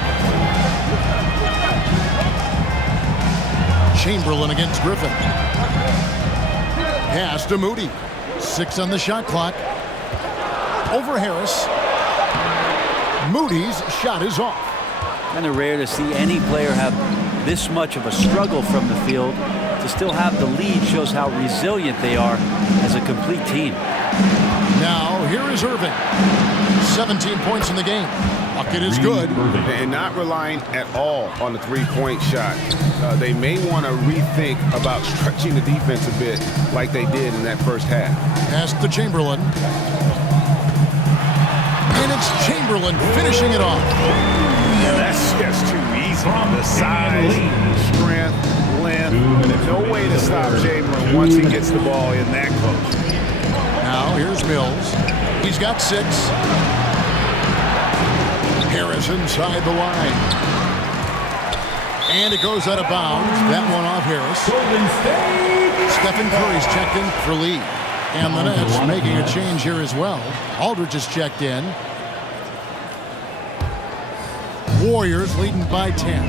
Chamberlain against Griffin. Pass to Moody. 6 on the shot clock. Over Harris. Moody's shot is off. Kind of rare to see any player have this much of a struggle from the field. To still have the lead shows how resilient they are as a complete team. Now here is Irving. 17 points in the game. Bucket is good. And not relying at all on the three-point shot. They may want to rethink about stretching the defense a bit like they did in that first half. Pass to Chamberlain. And it's Chamberlain finishing it off. Yeah, that's just too easy. The size, strength, length. There's no way to stop Chamberlain once he gets the ball in that close. Now here's Mills. He's got 6. Harris inside the line. And it goes out of bounds. That one off Harris. Stephen Curry's checked in for Lee. And the Nets making a change here as well. Aldridge is checked in. Warriors leading by 10.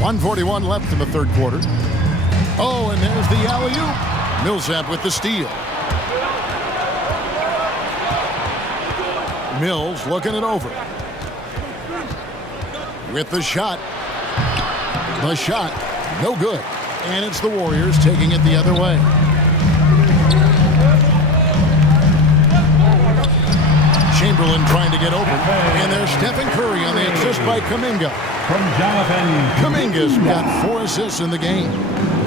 1:41 left in the third quarter. Oh, and there's the alley-oop. Millsap with the steal. Mills looking it over. With the shot. The shot, no good. And it's the Warriors taking it the other way. Chamberlain trying to get open. And there's Stephen Curry on the assist by Kuminga. From Jonathan. Kuminga's got 4 assists in the game.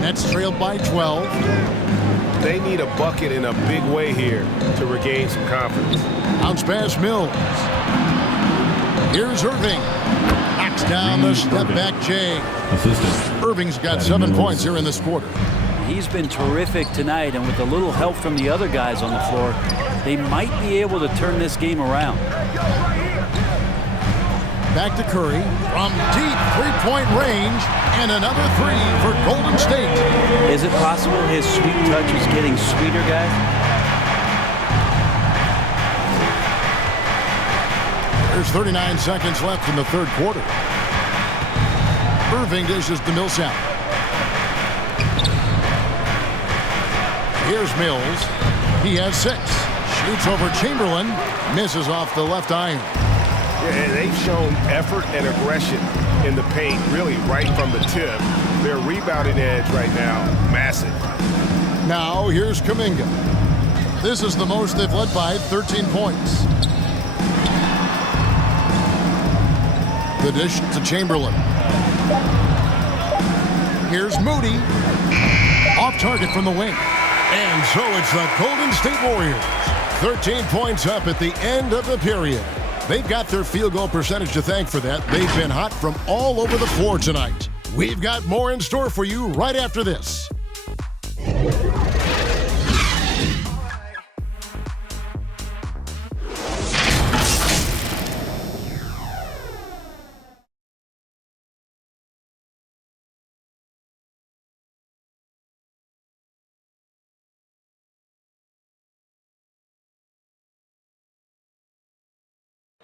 Nets trailed by 12. They need a bucket in a big way here to regain some confidence. Bounce pass Mills. Here's Irving. Knocks down the step-back J. Assistant. Irving's got 7 points here in this quarter. He's been terrific tonight, and with a little help from the other guys on the floor, they might be able to turn this game around. Back to Curry from deep three-point range, and another 3 for Golden State. Is it possible his sweet touch is getting sweeter, guys? There's 39 seconds left in the third quarter. Irving dishes to Millsap. Here's Mills. He has 6. Shoots over Chamberlain. Misses off the left iron. Yeah, they've shown effort and aggression in the paint, really right from the tip. Their rebounding edge right now, massive. Now here's Kuminga. This is the most they've led by, 13 points. The dish to Chamberlain. Here's Moody. Off target from the wing. And so it's the Golden State Warriors. 13 points up at the end of the period. They've got their field goal percentage to thank for that. They've been hot from all over the floor tonight. We've got more in store for you right after this.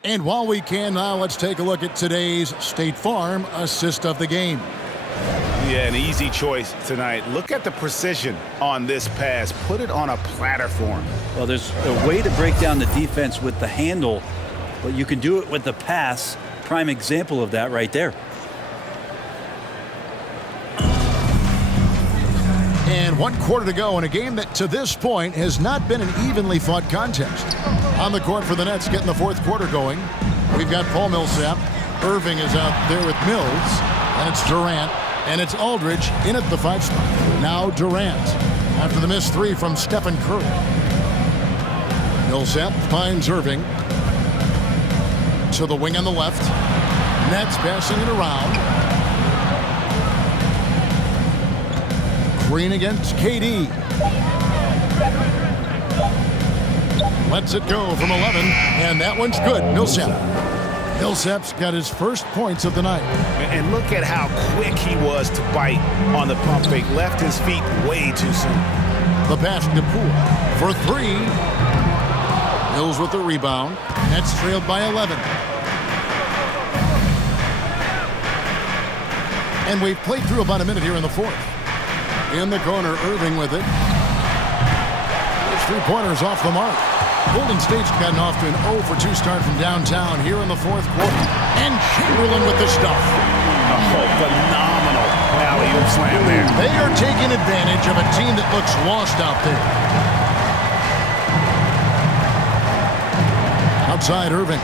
And while we can now, let's take a look at today's State Farm assist of the game. Yeah, an easy choice tonight. Look at the precision on this pass. Put it on a platter for him. Well, there's a way to break down the defense with the handle, but you can do it with the pass. Prime example of that right there. And 1 quarter to go in a game that to this point has not been an evenly fought contest. On the court for the Nets getting the 4th quarter going. We've got Paul Millsap. Irving is out there with Mills. And it's Durant. And it's Aldridge in at the 5 spot. Now Durant after the missed 3 from Stephen Curry. Millsap finds Irving to the wing on the left. Nets passing it around. Green against KD. Lets it go from 11, and that one's good. Millsap's got his first points of the night. And look at how quick he was to bite on the pump fake. Left his feet way too soon. The pass to Poole for 3. Mills with the rebound. Nets trailed by 11. And we've played through about a minute here in the 4th. In the corner, Irving with it. His 3-pointers off the mark. Golden State's gotten off to an 0 for 2 start from downtown here in the 4th quarter. And Chamberlain with the stuff. Oh, phenomenal alley-oop slam there. They are taking advantage of a team that looks lost out there. Outside Irving.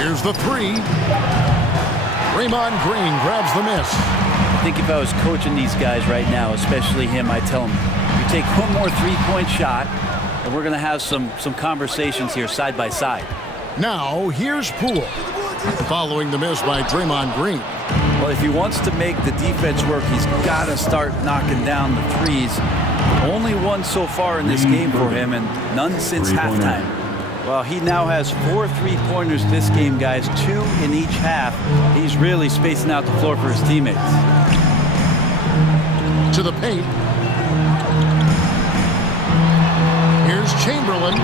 Here's the 3. Draymond Green grabs the miss. I think if I was coaching these guys right now, especially him, I'd tell him, you take one more 3-point shot, and we're going to have some conversations here side by side. Now, here's Poole. Following the miss by Draymond Green. Well, if he wants to make the defense work, he's got to start knocking down the threes. Only one so far in this game for him, and none since halftime. Well, he now has 4 3-pointers this game, guys, 2 in each half. He's really spacing out the floor for his teammates. To the paint. Here's Chamberlain.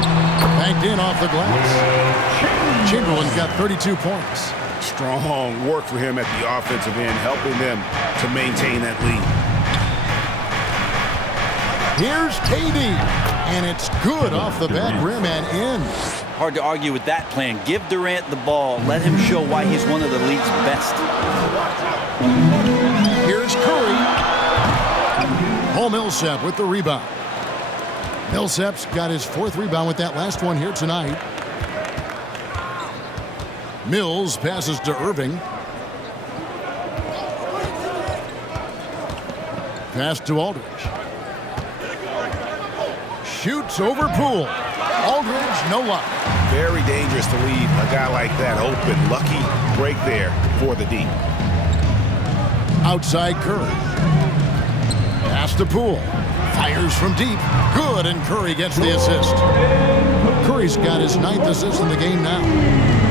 Banked in off the glass. Chamberlain's got 32 points. Strong work for him at the offensive end, helping them to maintain that lead. Here's KD, and it's good off the back rim and in. Hard to argue with that plan. Give Durant the ball. Let him show why he's one of the league's best. Here's Curry. Paul Millsap with the rebound. Millsap's got his 4th rebound with that last one here tonight. Mills passes to Irving. Pass to Aldridge. Shoots over Poole. Aldridge, no luck. Very dangerous to leave a guy like that open. Lucky break there for the D. Outside Curry. Pass to Poole. Fires from deep. Good, and Curry gets the assist. Curry's got his 9th assist in the game now.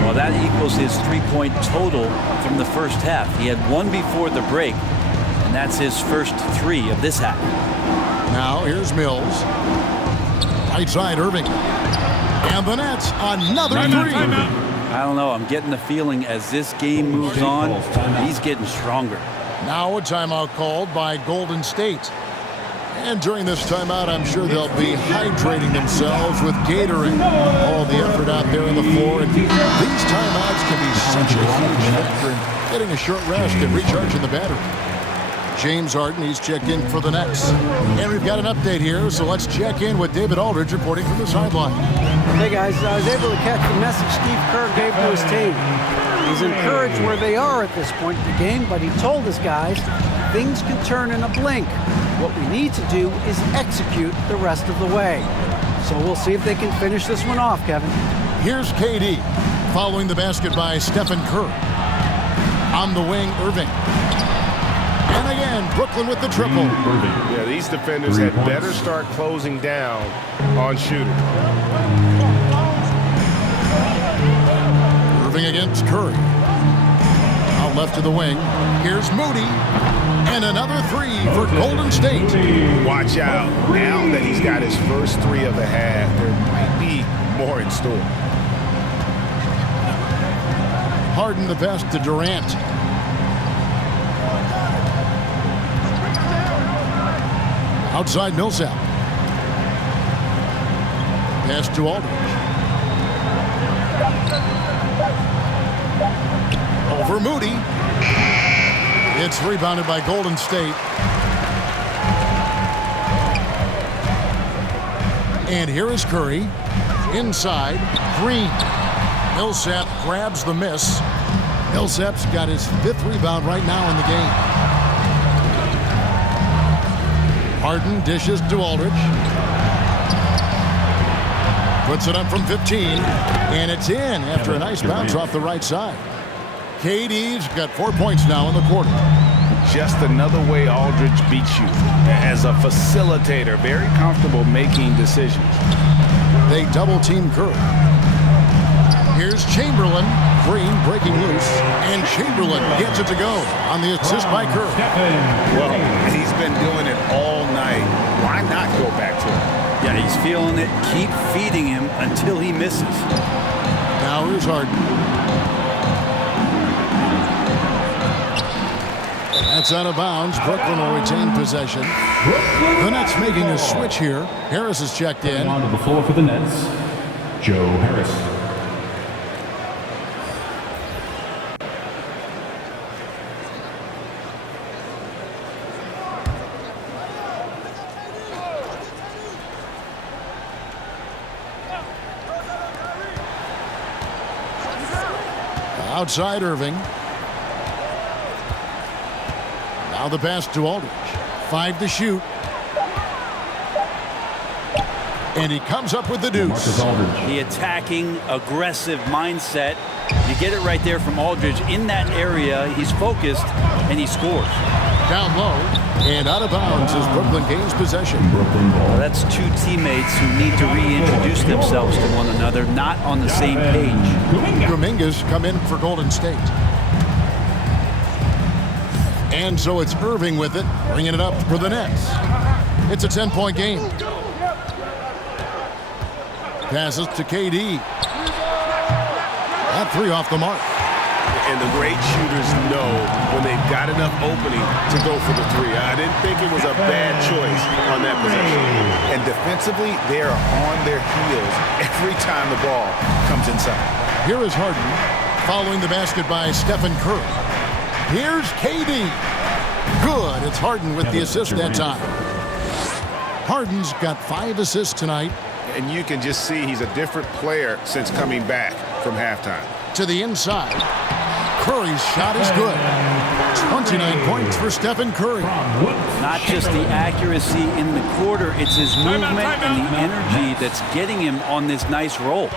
Well, that equals his 3-point total from the first half. He had 1 before the break, and that's his first 3 of this half. Now here's Mills. Right side Irving. And the Nets, another 3. I don't know. I'm getting the feeling as this game moves on, he's getting stronger. Now a timeout called by Golden State. And during this timeout, I'm sure they'll be hydrating themselves with Gatorade. All the effort out there on the floor. And these timeouts can be such a huge factor in getting a short rest and recharging the battery. James Harden, he's checked in for the Nets. And we've got an update here, so let's check in with David Aldridge reporting from the sideline. Hey guys, I was able to catch the message Steve Kerr gave to his team. He's encouraged where they are at this point in the game, but he told his guys things can turn in a blink. What we need to do is execute the rest of the way. So we'll see if they can finish this one off, Kevin. Here's KD, following the basket by Stephen Curry. On the wing, Irving. And again, Brooklyn with the triple. Yeah, these defenders had better start closing down on shooting. Irving against Curry. Out left to the wing. Here's Moody. And another three for Golden State. Watch out. Now that he's got his first three of the half, there might be more in store. Harden the pass to Durant. Outside Millsap. Pass to Aldridge. Over Moody. It's rebounded by Golden State. And here is Curry. Inside, Green. Millsap grabs the miss. Millsap's got his 5th rebound right now in the game. Harden dishes to Aldridge. Puts it up from 15. And it's in after a nice bounce off the right side. KD's got 4 points now in the quarter. Just another way Aldridge beats you. As a facilitator, very comfortable making decisions. They double-team Curry. Here's Chamberlain. Green breaking loose. And Chamberlain gets it to go on the assist by Curry. Well, he's been doing it all night. Why not go back to it? Yeah, he's feeling it. Keep feeding him until he misses. Now here's Harden. That's out of bounds. Brooklyn will retain possession. The Nets making a switch here. Harris is checked in. On to the floor for the Nets, Joe Harris. Outside Irving. Now the pass to Aldridge. 5 to shoot. And he comes up with the deuce. The attacking, aggressive mindset. You get it right there from Aldridge. In that area, he's focused, and he scores. Down low, and out of bounds as Brooklyn gains possession. Well, that's two teammates who need to reintroduce themselves to one another, not on the same page. Dominguez come in for Golden State. And so it's Irving with it, bringing it up for the Nets. It's a 10-point game. Passes to KD. That 3 off the mark. And the great shooters know when they've got enough opening to go for the 3. I didn't think it was a bad choice on that possession. And defensively, they are on their heels every time the ball comes inside. Here is Harden, following the basket by Stephen Curry. Here's KD. Good. It's Harden with the assist that time. Harden's got 5 assists tonight. And you can just see he's a different player since coming back from halftime. To the inside. Curry's shot is good. 29 points for Stephen Curry. Not just the accuracy in the quarter, it's his movement and the energy that's getting him on this nice roll.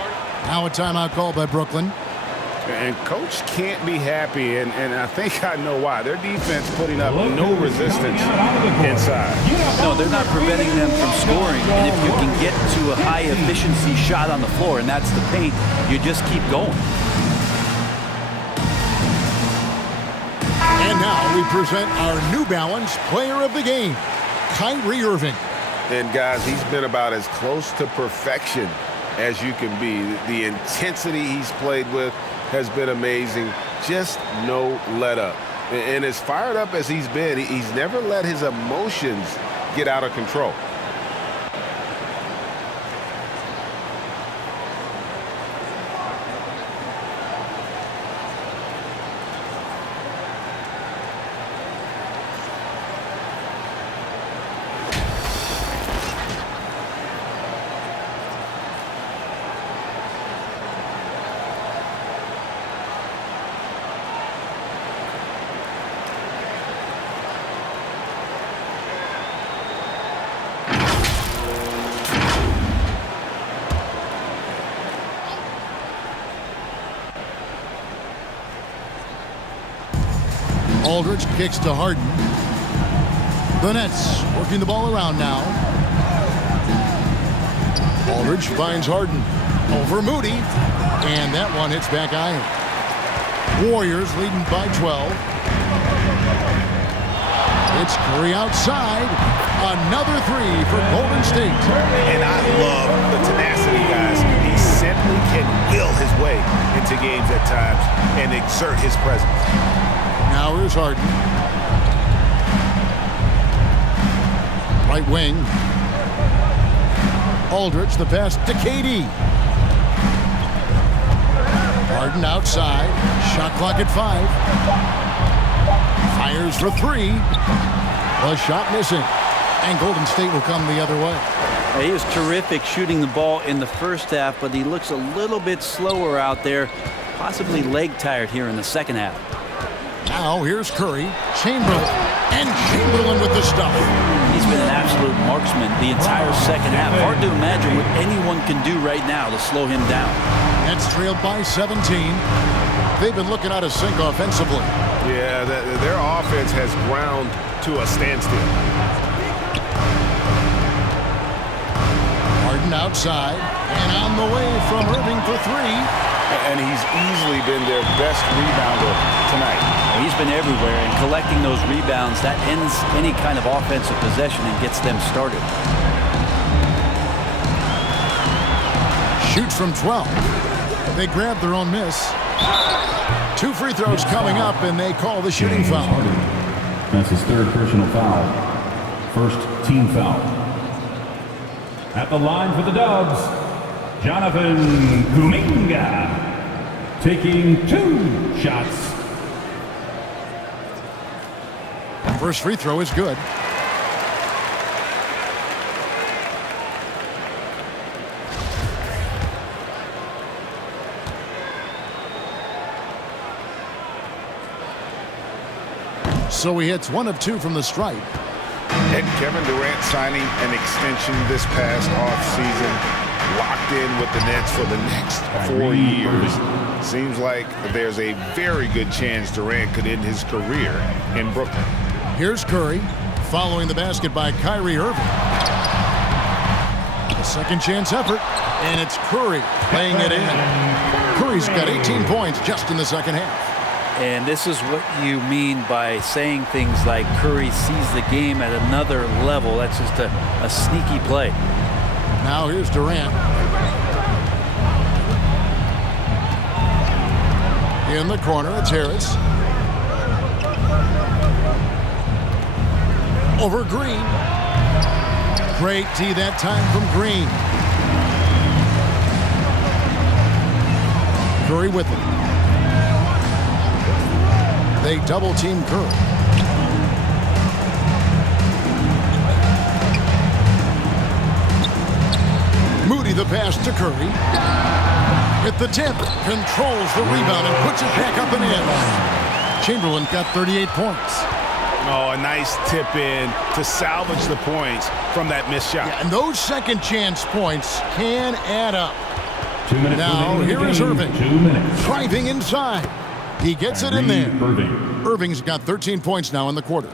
Now a timeout call by Brooklyn. And coach can't be happy, and I think I know why. Their defense putting up no resistance inside. No, they're not preventing them from scoring. And if you can get to a high-efficiency shot on the floor, and that's the paint, you just keep going. And now we present our New Balance Player of the Game, Kyrie Irving. And guys, he's been about as close to perfection as you can be. The intensity he's played with has been amazing. Just no let up. And as fired up as he's been, he's never let his emotions get out of control. Aldridge kicks to Harden. The Nets working the ball around now. Aldridge finds Harden over Moody. And that one hits back iron. Warriors leading by 12. It's Curry outside. Another three for Golden State. And I love the tenacity, guys. He simply can will his way into games at times and exert his presence. Now here's Harden. Right wing. Aldridge, the pass to KD. Harden outside. Shot clock at 5. Fires for 3. The shot missing. And Golden State will come the other way. He was terrific shooting the ball in the first half, but he looks a little bit slower out there, possibly leg tired here in the second half. Now here's Curry, Chamberlain, and Chamberlain with the stuff. He's been an absolute marksman the entire second half. Hard to imagine what anyone can do right now to slow him down. Nets trailed by 17. They've been looking out of sync offensively. Yeah, their offense has ground to a standstill. Harden outside, and on the way from Irving for 3. And he's easily been their best rebounder tonight. He's been everywhere, and collecting those rebounds, that ends any kind of offensive possession and gets them started. Shoots from 12. They grab their own miss. 2 free throws coming up, and they call the shooting foul. That's his third personal foul. First team foul. At the line for the Dubs, Jonathan Kuminga, taking 2 shots. First free throw is good. So he hits 1 of 2 from the stripe. And Kevin Durant signing an extension this past offseason, locked in with the Nets for the next 4 years. Seems like there's a very good chance Durant could end his career in Brooklyn. Here's Curry, following the basket by Kyrie Irving. A second chance effort, and it's Curry laying it in. Curry's got 18 points just in the second half. And this is what you mean by saying things like Curry sees the game at another level. That's just a sneaky play. Now here's Durant. In the corner, it's Harris. Over Green. Great D that time from Green. Curry with it. They double-team Curry. Moody the pass to Curry. At the tip, controls the rebound and puts it back up and in. Chamberlain got 38 points. Oh, a nice tip in to salvage the points from that missed shot. Yeah, and those second chance points can add up. 2 minutes. Now here is Irving. 2 minutes. Driving inside. He gets it in there. Irving's got 13 points now in the quarter.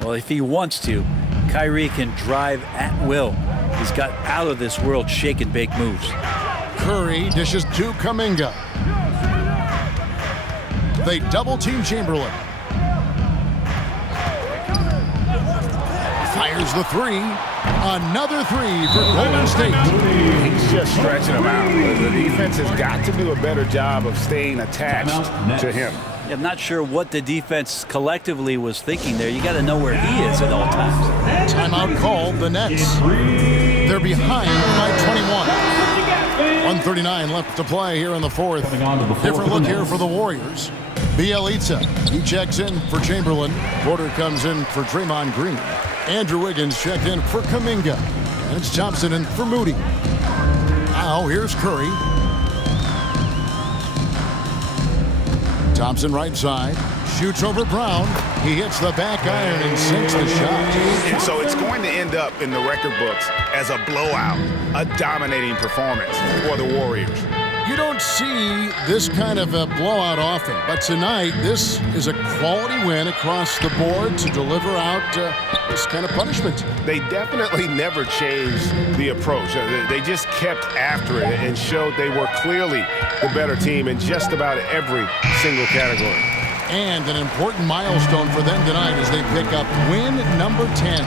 Well, if he wants to, Kyrie can drive at will. He's got out of this world shake and bake moves. Curry dishes to Kuminga. They double-team Chamberlain. Fires the 3. Another 3 for Golden State. He's just stretching him out. The defense has got to do a better job of staying attached to him. Yeah, I'm not sure what the defense collectively was thinking there. You got to know where he is at all times. Timeout called. The Nets. They're behind by 21. 1:39 left to play here in the fourth. Different look here for the Warriors. Bielitsa, he checks in for Chamberlain. Porter comes in for Draymond Green. Andrew Wiggins checked in for Kuminga. And it's Thompson in for Moody. Now here's Curry. Thompson right side. Shoots over Brown. He hits the back iron and sinks the shot. And so it's going to end up in the record books as a blowout, a dominating performance for the Warriors. You don't see this kind of a blowout often, but tonight this is a quality win across the board to deliver out this kind of punishment. They definitely never changed the approach. They just kept after it and showed they were clearly the better team in just about every single category. And an important milestone for them tonight as they pick up win number 10.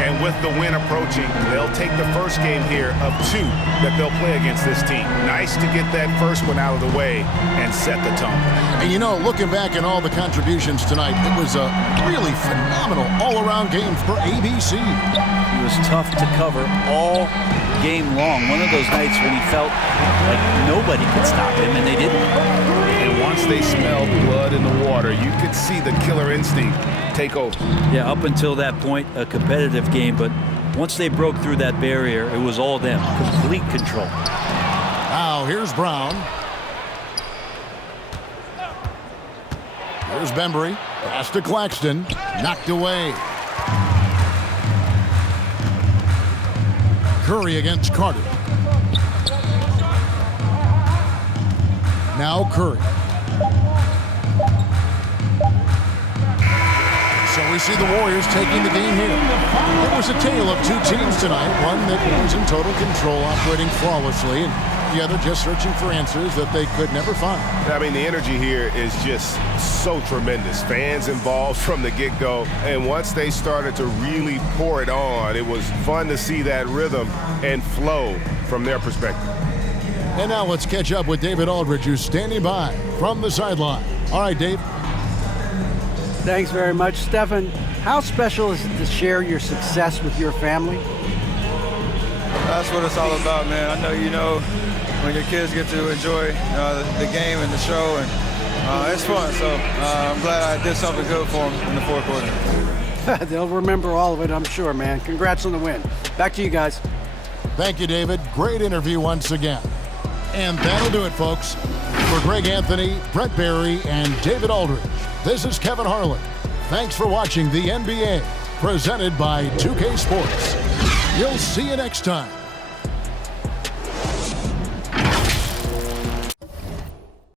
And with the win approaching, they'll take the first game here of 2 that they'll play against this team. Nice to get that first one out of the way and set the tone. And you know, looking back at all the contributions tonight, it was a really phenomenal all-around game for ABC. He was tough to cover all game long. One of those nights when he felt like nobody could stop him, and they didn't. And once they smelled blood in the water, you could see the killer instinct take over. Yeah, up until that point, a competitive game, but once they broke through that barrier, it was all them. Complete control. Now, here's Brown. Here's Bembry. Pass to Claxton. Knocked away. Curry against Carter. Now Curry. So we see the Warriors taking the game here. It was a tale of 2 teams tonight. One that was in total control, operating flawlessly, and the other just searching for answers that they could never find. I mean, the energy here is just so tremendous. Fans involved from the get-go, and once they started to really pour it on, it was fun to see that rhythm and flow from their perspective. And now let's catch up with David Aldridge, who's standing by from the sideline. All right, Dave. Thanks very much, Stephen. How special is it to share your success with your family? That's what it's all about, man. I know you know when your kids get to enjoy the game and the show, and it's fun. So I'm glad I did something good for them in the fourth quarter. They'll remember all of it, I'm sure, man. Congrats on the win. Back to you guys. Thank you, David. Great interview once again. And that'll do it, folks. For Greg Anthony, Brett Barry, and David Aldridge, this is Kevin Harlan. Thanks for watching the NBA, presented by 2K Sports. You'll see you next time.